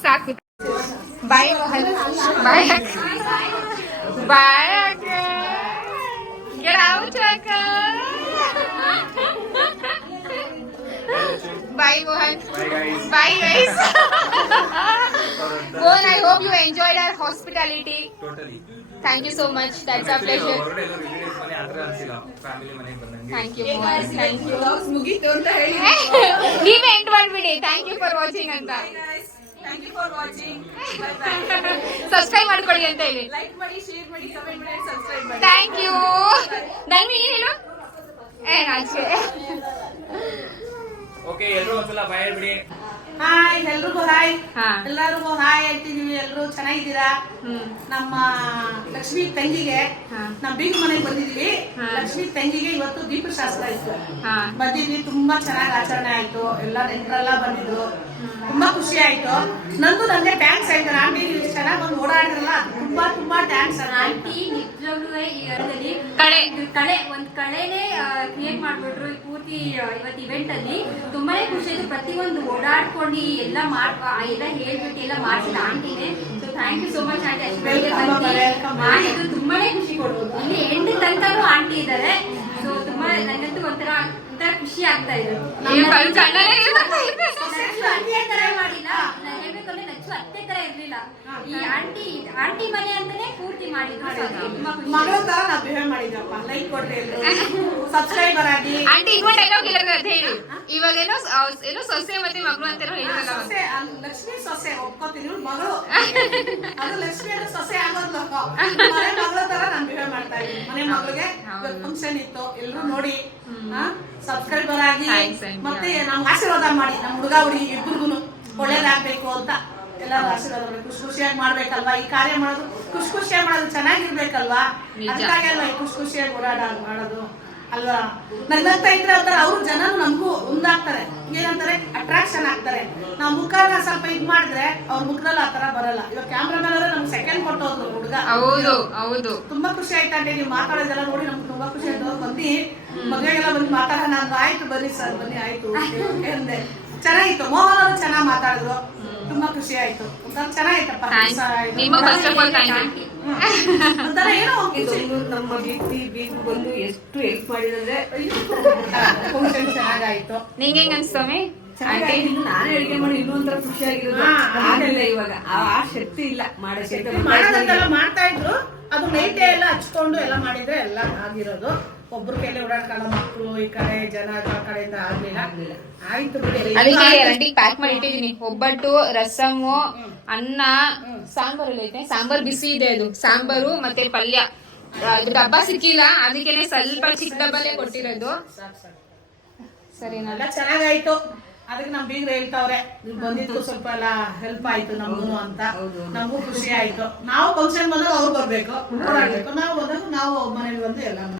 ಸಾಕು ಬಾಯ್ ಬಾಯ್ ಬಾಯ್ get out Chaka bye Mohan bye guys Mohan I hope you enjoyed our hospitality Totally. thank you so much that's our pleasure family ಮನೆಗೆ ಬಂದಂಗೆ thank you Mohan thank you ಮುಗೀತು ಅಂತ ಹೇಳಿ ನೀವೇ ಎಂಡ್ ಮಾಡ್ಬಿಡಿ ಥ್ಯಾಂಕ್ ಯು ಫಾರ್ ವಾಚಿಂಗ್ ಅಂತ thank you for watching subscribe ಮಾಡ್ಕೊಳ್ಳಿ ಅಂತ ಹೇಳಿ ಲೈಕ್ ಮಾಡಿ ಶೇರ್ ಮಾಡಿ ಕಮೆಂಟ್ ಮಾಡಿ ಸಬ್ಸ್ಕ್ರೈಬ್ ಮಾಡಿ ಥ್ಯಾಂಕ್ ಯು ಧನ್ವಿ ಏನ್ ಹೇಳು ಆಚೆ ಓಕೆ ಎಲ್ಲರೂ ಒಂದ್ಸಲ ಬಾಯ್ ಹೇಳ್ಬಿಡಿ ಹಾಯ್ ಎಲ್ರಿಗೂ ಹಾಯ್ ಹಾ. ಎಲ್ಲರಿಗೂ ಹಾಯ್ ಹೇಳ್ತಿದೀವಿ. ಎಲ್ರು ಚೆನ್ನಾಗಿದ್ದೀರಾ? ನಮ್ಮ ಲಕ್ಷ್ಮಿ ತಂಗಿಗೆ ಹಾ. ನಮ್ಮ ಬೀಗ ಮನೆಗೆ ಬಂದಿದೀವಿ. ಹಾ. ಲಕ್ಷ್ಮಿ ತಂಗಿಗೆ ಇವತ್ತು ದೀಪಶಾಸ್ತ್ರ ಇತ್ತು. ಹಾ. ಬಂದಿದ್ವಿ, ತುಂಬಾ ಚೆನ್ನಾಗಿ ಆಚರಣೆ ಆಯ್ತು. ಎಲ್ಲ ನೆಂಟರೆಲ್ಲ ಬಂದಿದ್ರು, ತುಂಬಾ ಖುಷಿ ಆಯ್ತು. ನಂದು ನನ್ಗೆ ಥ್ಯಾಂಕ್ಸ್ ಆಯ್ತು. ಆಂಟಿ ನೀವು ಇಷ್ಟು ಚೆನ್ನಾಗಿ ಬಂದು ಓಡಾಡಿದ್ರಲ್ಲ, ತುಂಬಾ ತುಂಬಾ ಥ್ಯಾಂಕ್ಸ್ ಆಂಟಿ ನಿಜವಾಗ್ಲೂ ಈ ವಾರದಲ್ಲಿ ಒಂದ್ ಕಳೆನೇ ಕ್ರಿಯೇಟ್ ಮಾಡ್ಬಿಟ್ರು ಈ ಪೂರ್ತಿ ಇವತ್ತು ಇವೆಂಟ್ ಅಲ್ಲಿ. ತುಂಬಾನೇ ಖುಷಿ ಆಯ್ತು. ಪ್ರತಿಯೊಂದು ಓಡಾಡ್ಕೊಂಡು ಎಲ್ಲ ಎಲ್ಲ ಹೇಳ್ಬಿಟ್ಟು ಎಲ್ಲ ಮಾಡ್ಸಿದ ಆಂಟಿನೇ. So thank you so much aunty. ಅಷ್ಟು ಬೇಗ ಬಂದು ಮಾಡಿದ್ದು ತುಂಬಾನೇ ಖುಷಿ ಕೊಡ್ಬೋದು. ಇಲ್ಲಿ ಎಂಡ್ ತನಕನೂ ಆಂಟಿ ಇದ್ದಾರೆ. ಸೊ ತುಂಬಾ ನನಗಂತೂ ಒಂಥರ ಖುಷಿ ಆಗ್ತಾ ಇದೆ. ಅತ್ತೆ ತರ ಮಾಡಿಲ್ಲ, ನಾನು ಹೇಳ್ಬೇಕಂದ್ರೆ ನಚ್ಚು ಅತ್ತೆ ತರ ಇರ್ಲಿಲ್ಲ. ಈ ಆಂಟಿ ಮನೆ ಅಂತಾನೆ ಪೂರ್ತಿ ಮಾಡಿದ್ರು. ತುಂಬಾ ಖುಷಿ ಮಗಳ ತರ ನಾವು ಬಿಹೇವ್ ಮಾಡಿದ್ವಪ್ಪ. ಲೈಕ್ ಕೊಡ್ರಿ, ಸಬ್ಸ್ಕ್ರೈಬರ್ ಆಗಿ. ಆಂಟಿ ಇನ್ನೊಂದು ಡೈಲಾಗ್ ಹೇಳಿದ್ರೆ ಅಂತ ಹೇಳಿ. ಇವಾಗ ಏನೋ ಸೊಸೆ ಮತ್ತೆ ಮಗಳು ಅಂತ ಹೇಳಿದ್ರಲ್ಲ. ಸೊಸೆ, ಲಕ್ಷ್ಮಿ ಸೊಸೆ ಒಪ್ಕೋತೀನಿ, ಮಗಳು ಅದು ಲಕ್ಷ್ಮಿ ಅಂದ್ರೆ ಸೊಸೆ ಆಗೋದು. ಮನೆ ಮಗಳ ತರ ನಾನು ಬಿಹೇವ್ ಮಾಡ್ತಾ ಇದ್ದೀನಿ. ಮನೆ ಮಗಳಿಗೆ ಫಂಕ್ಷನ್ ಇತ್ತು, ಎಲ್ರು ನೋಡಿ ಸಬ್ಸ್ಕ್ರೈಬರ್ ಆಗಿ ಮತ್ತೆ ನಮ್ಗೆ ಆಶೀರ್ವಾದ ಮಾಡಿ. ನಮ್ಮ ಹುಡುಗ ಹುಡುಗಿ ಇಬ್ಬರಿಗೂ ಒಳ್ಳೇದಾಗ್ಬೇಕು ಅಂತ ಎಲ್ಲರೂ ಆಶೀರ್ವಾದ ಮಾಡಿ. ಖುಷಿಯಾಗಿ ಮಾಡ್ಬೇಕಲ್ವಾ ಈ ಕಾರ್ಯ ಮಾಡೋದು, ಖುಷಿಯಾಗಿ ಮಾಡೋದು, ಚೆನ್ನಾಗಿರ್ಬೇಕಲ್ವಾ. ಅದಕ್ಕಾಗಿ ಅಲ್ವಾ ಖುಷಿಯಾಗಿ ಮಾಡೋದು ಅಲ್ವಾ. ನಗ್ನಗ್ತಾ ಇದ್ರೆ ಅಂತಾರೆ ಅವ್ರು, ಜನನು ನಮಗೂ ಒಂದಾಗ್ತಾರೆ. ಏನಂತಾರೆ, ಅಟ್ರಾಕ್ಷನ್ ಆಗ್ತಾರೆ. ನಾವು ಮುಖನ ಸ್ವಲ್ಪ ಇದ್ ಮಾಡಿದ್ರೆ ಅವ್ರ ಮುಖದಲ್ಲಿ ಆತರ ಬರಲ್ಲ. ಇವಾಗ ಕ್ಯಾಮ್ರಾಮನ್ ಅವರೇ ನಮ್ಗೆ ಸೆಕೆಂಡ್ ಕೊಟ್ಟೋದ್ರು ಹುಡುಗ. ಹೌದು ತುಂಬಾ ಖುಷಿ ಆಯ್ತಂటే ನೀವು ಮಾತಾಡೋದೆಲ್ಲ ನೋಡಿ ನಮ್ಗೆ ತುಂಬಾ ಖುಷಿ ಆಯ್ತು. ಬಂದು ಮದುವೆಗೆಲ್ಲ ಬಂದು ಮಾತಾಡೋಣ ಅಂದ್ರೆ ಆಯ್ತು ಬನ್ನಿ ಸರ್ ಬನ್ನಿ ಆಯ್ತು ಅಂದೆ. ಚೆನ್ನಾಗಿತ್ತು. ಮೋಹನ್ ಅವರು ಚೆನ್ನಾಗಿ ಮಾತಾಡಿದ್ರು, ತುಂಬಾ ಖುಷಿ ಆಯ್ತು. ಒಂಥರ ಚೆನ್ನಾಗಿತ್ತಪ್ಪ. ಒಂಥರ ಏನೋ ನಮ್ಮ ಬೀಗ ಬಂದು ಎಷ್ಟು ಹೆಲ್ಪ್ ಮಾಡಿದ್ರೆ ಫಂಕ್ಷನ್ ಚೆನ್ನಾಗಾಯ್ತು. ನಿಂಗೆ ಹೆಂಗ್ ಅನ್ಸ್ತಮ್ಮಿ? ನಾನು ಅಡಿಗೆ ಮಾಡಿ ಇನ್ನೂ ಒಂಥರ ಖುಷಿಯಾಗಿರೋದು. ಆಗಲ್ಲ ಇವಾಗ ಆ ಶಕ್ತಿ ಇಲ್ಲ ಮಾಡಕ್ಕೆ. ಮಾಡೋದಂತೆಲ್ಲ ಮಾಡ್ತಾ ಇದ್ರು. ಅದು ನೈಟೇ ಎಲ್ಲ ಹಚ್ಕೊಂಡು ಎಲ್ಲ ಮಾಡಿದ್ರೆ ಎಲ್ಲ ಆಗಿರೋದು. ಒಬ್ರು ಕೈಲಿ ಓಡಾಡ್ಕೊಳ್ಳೋ ಮಕ್ಕಳು ಈ ಕಡೆ ಜನ ಆ ಕಡೆಯಿಂದ ಆಗ್ಲಿಲ್ಲ. ಆಯ್ತು ಬಿಡಿ. ಅದಕ್ಕೆ ರೆಡಿ ಪ್ಯಾಕ್ ಮಾಡಿ ಇಟ್ಟಿದೀನಿ. ಒಬ್ಬಟ್ಟು, ರಸಮು, ಅನ್ನ, ಸಾಂಬಾರ್ ಎಲ್ಲ ಐತೆ. ಸಾಂಬಾರ್ ಬಿಸಿ ಇದೆ. ಅದು ಸಾಂಬಾರು ಮತ್ತೆ ಪಲ್ಯ. ಡಬ್ಬ ಸಿಕ್ಕಿಲ್ಲ, ಅದಕ್ಕೇನೆ ಸ್ವಲ್ಪ ಚಿಕ್ಕ ಡಬ್ಬಲ್ಲೇ ಕೊಟ್ಟಿರೋದು. ಸರಿನಾ? ಎಲ್ಲ ಚೆನ್ನಾಗಾಯ್ತು. ಅದಕ್ಕೆ ನಮ್ ಬೀಗ್ರು ಹೇಳ್ತಾವ್ರೆ, ನೀವು ಬಂದಿದ್ದು ಸ್ವಲ್ಪ ಎಲ್ಲ ಹೆಲ್ಪ್ ಆಯ್ತು ನಮ್ಗೂ ಅಂತ. ನಮಗೂ ಖುಷಿ ಆಯ್ತು. ನಾವು ಫಂಕ್ಷನ್ ಬಂದಾಗ ಅವ್ರು ಬರ್ಬೇಕು, ಓಡಾಡ್ಬೇಕು. ನಾವು ಬಂದಾಗ ನಾವು ಮನೇಲಿ ಬಂದು ಎಲ್ಲ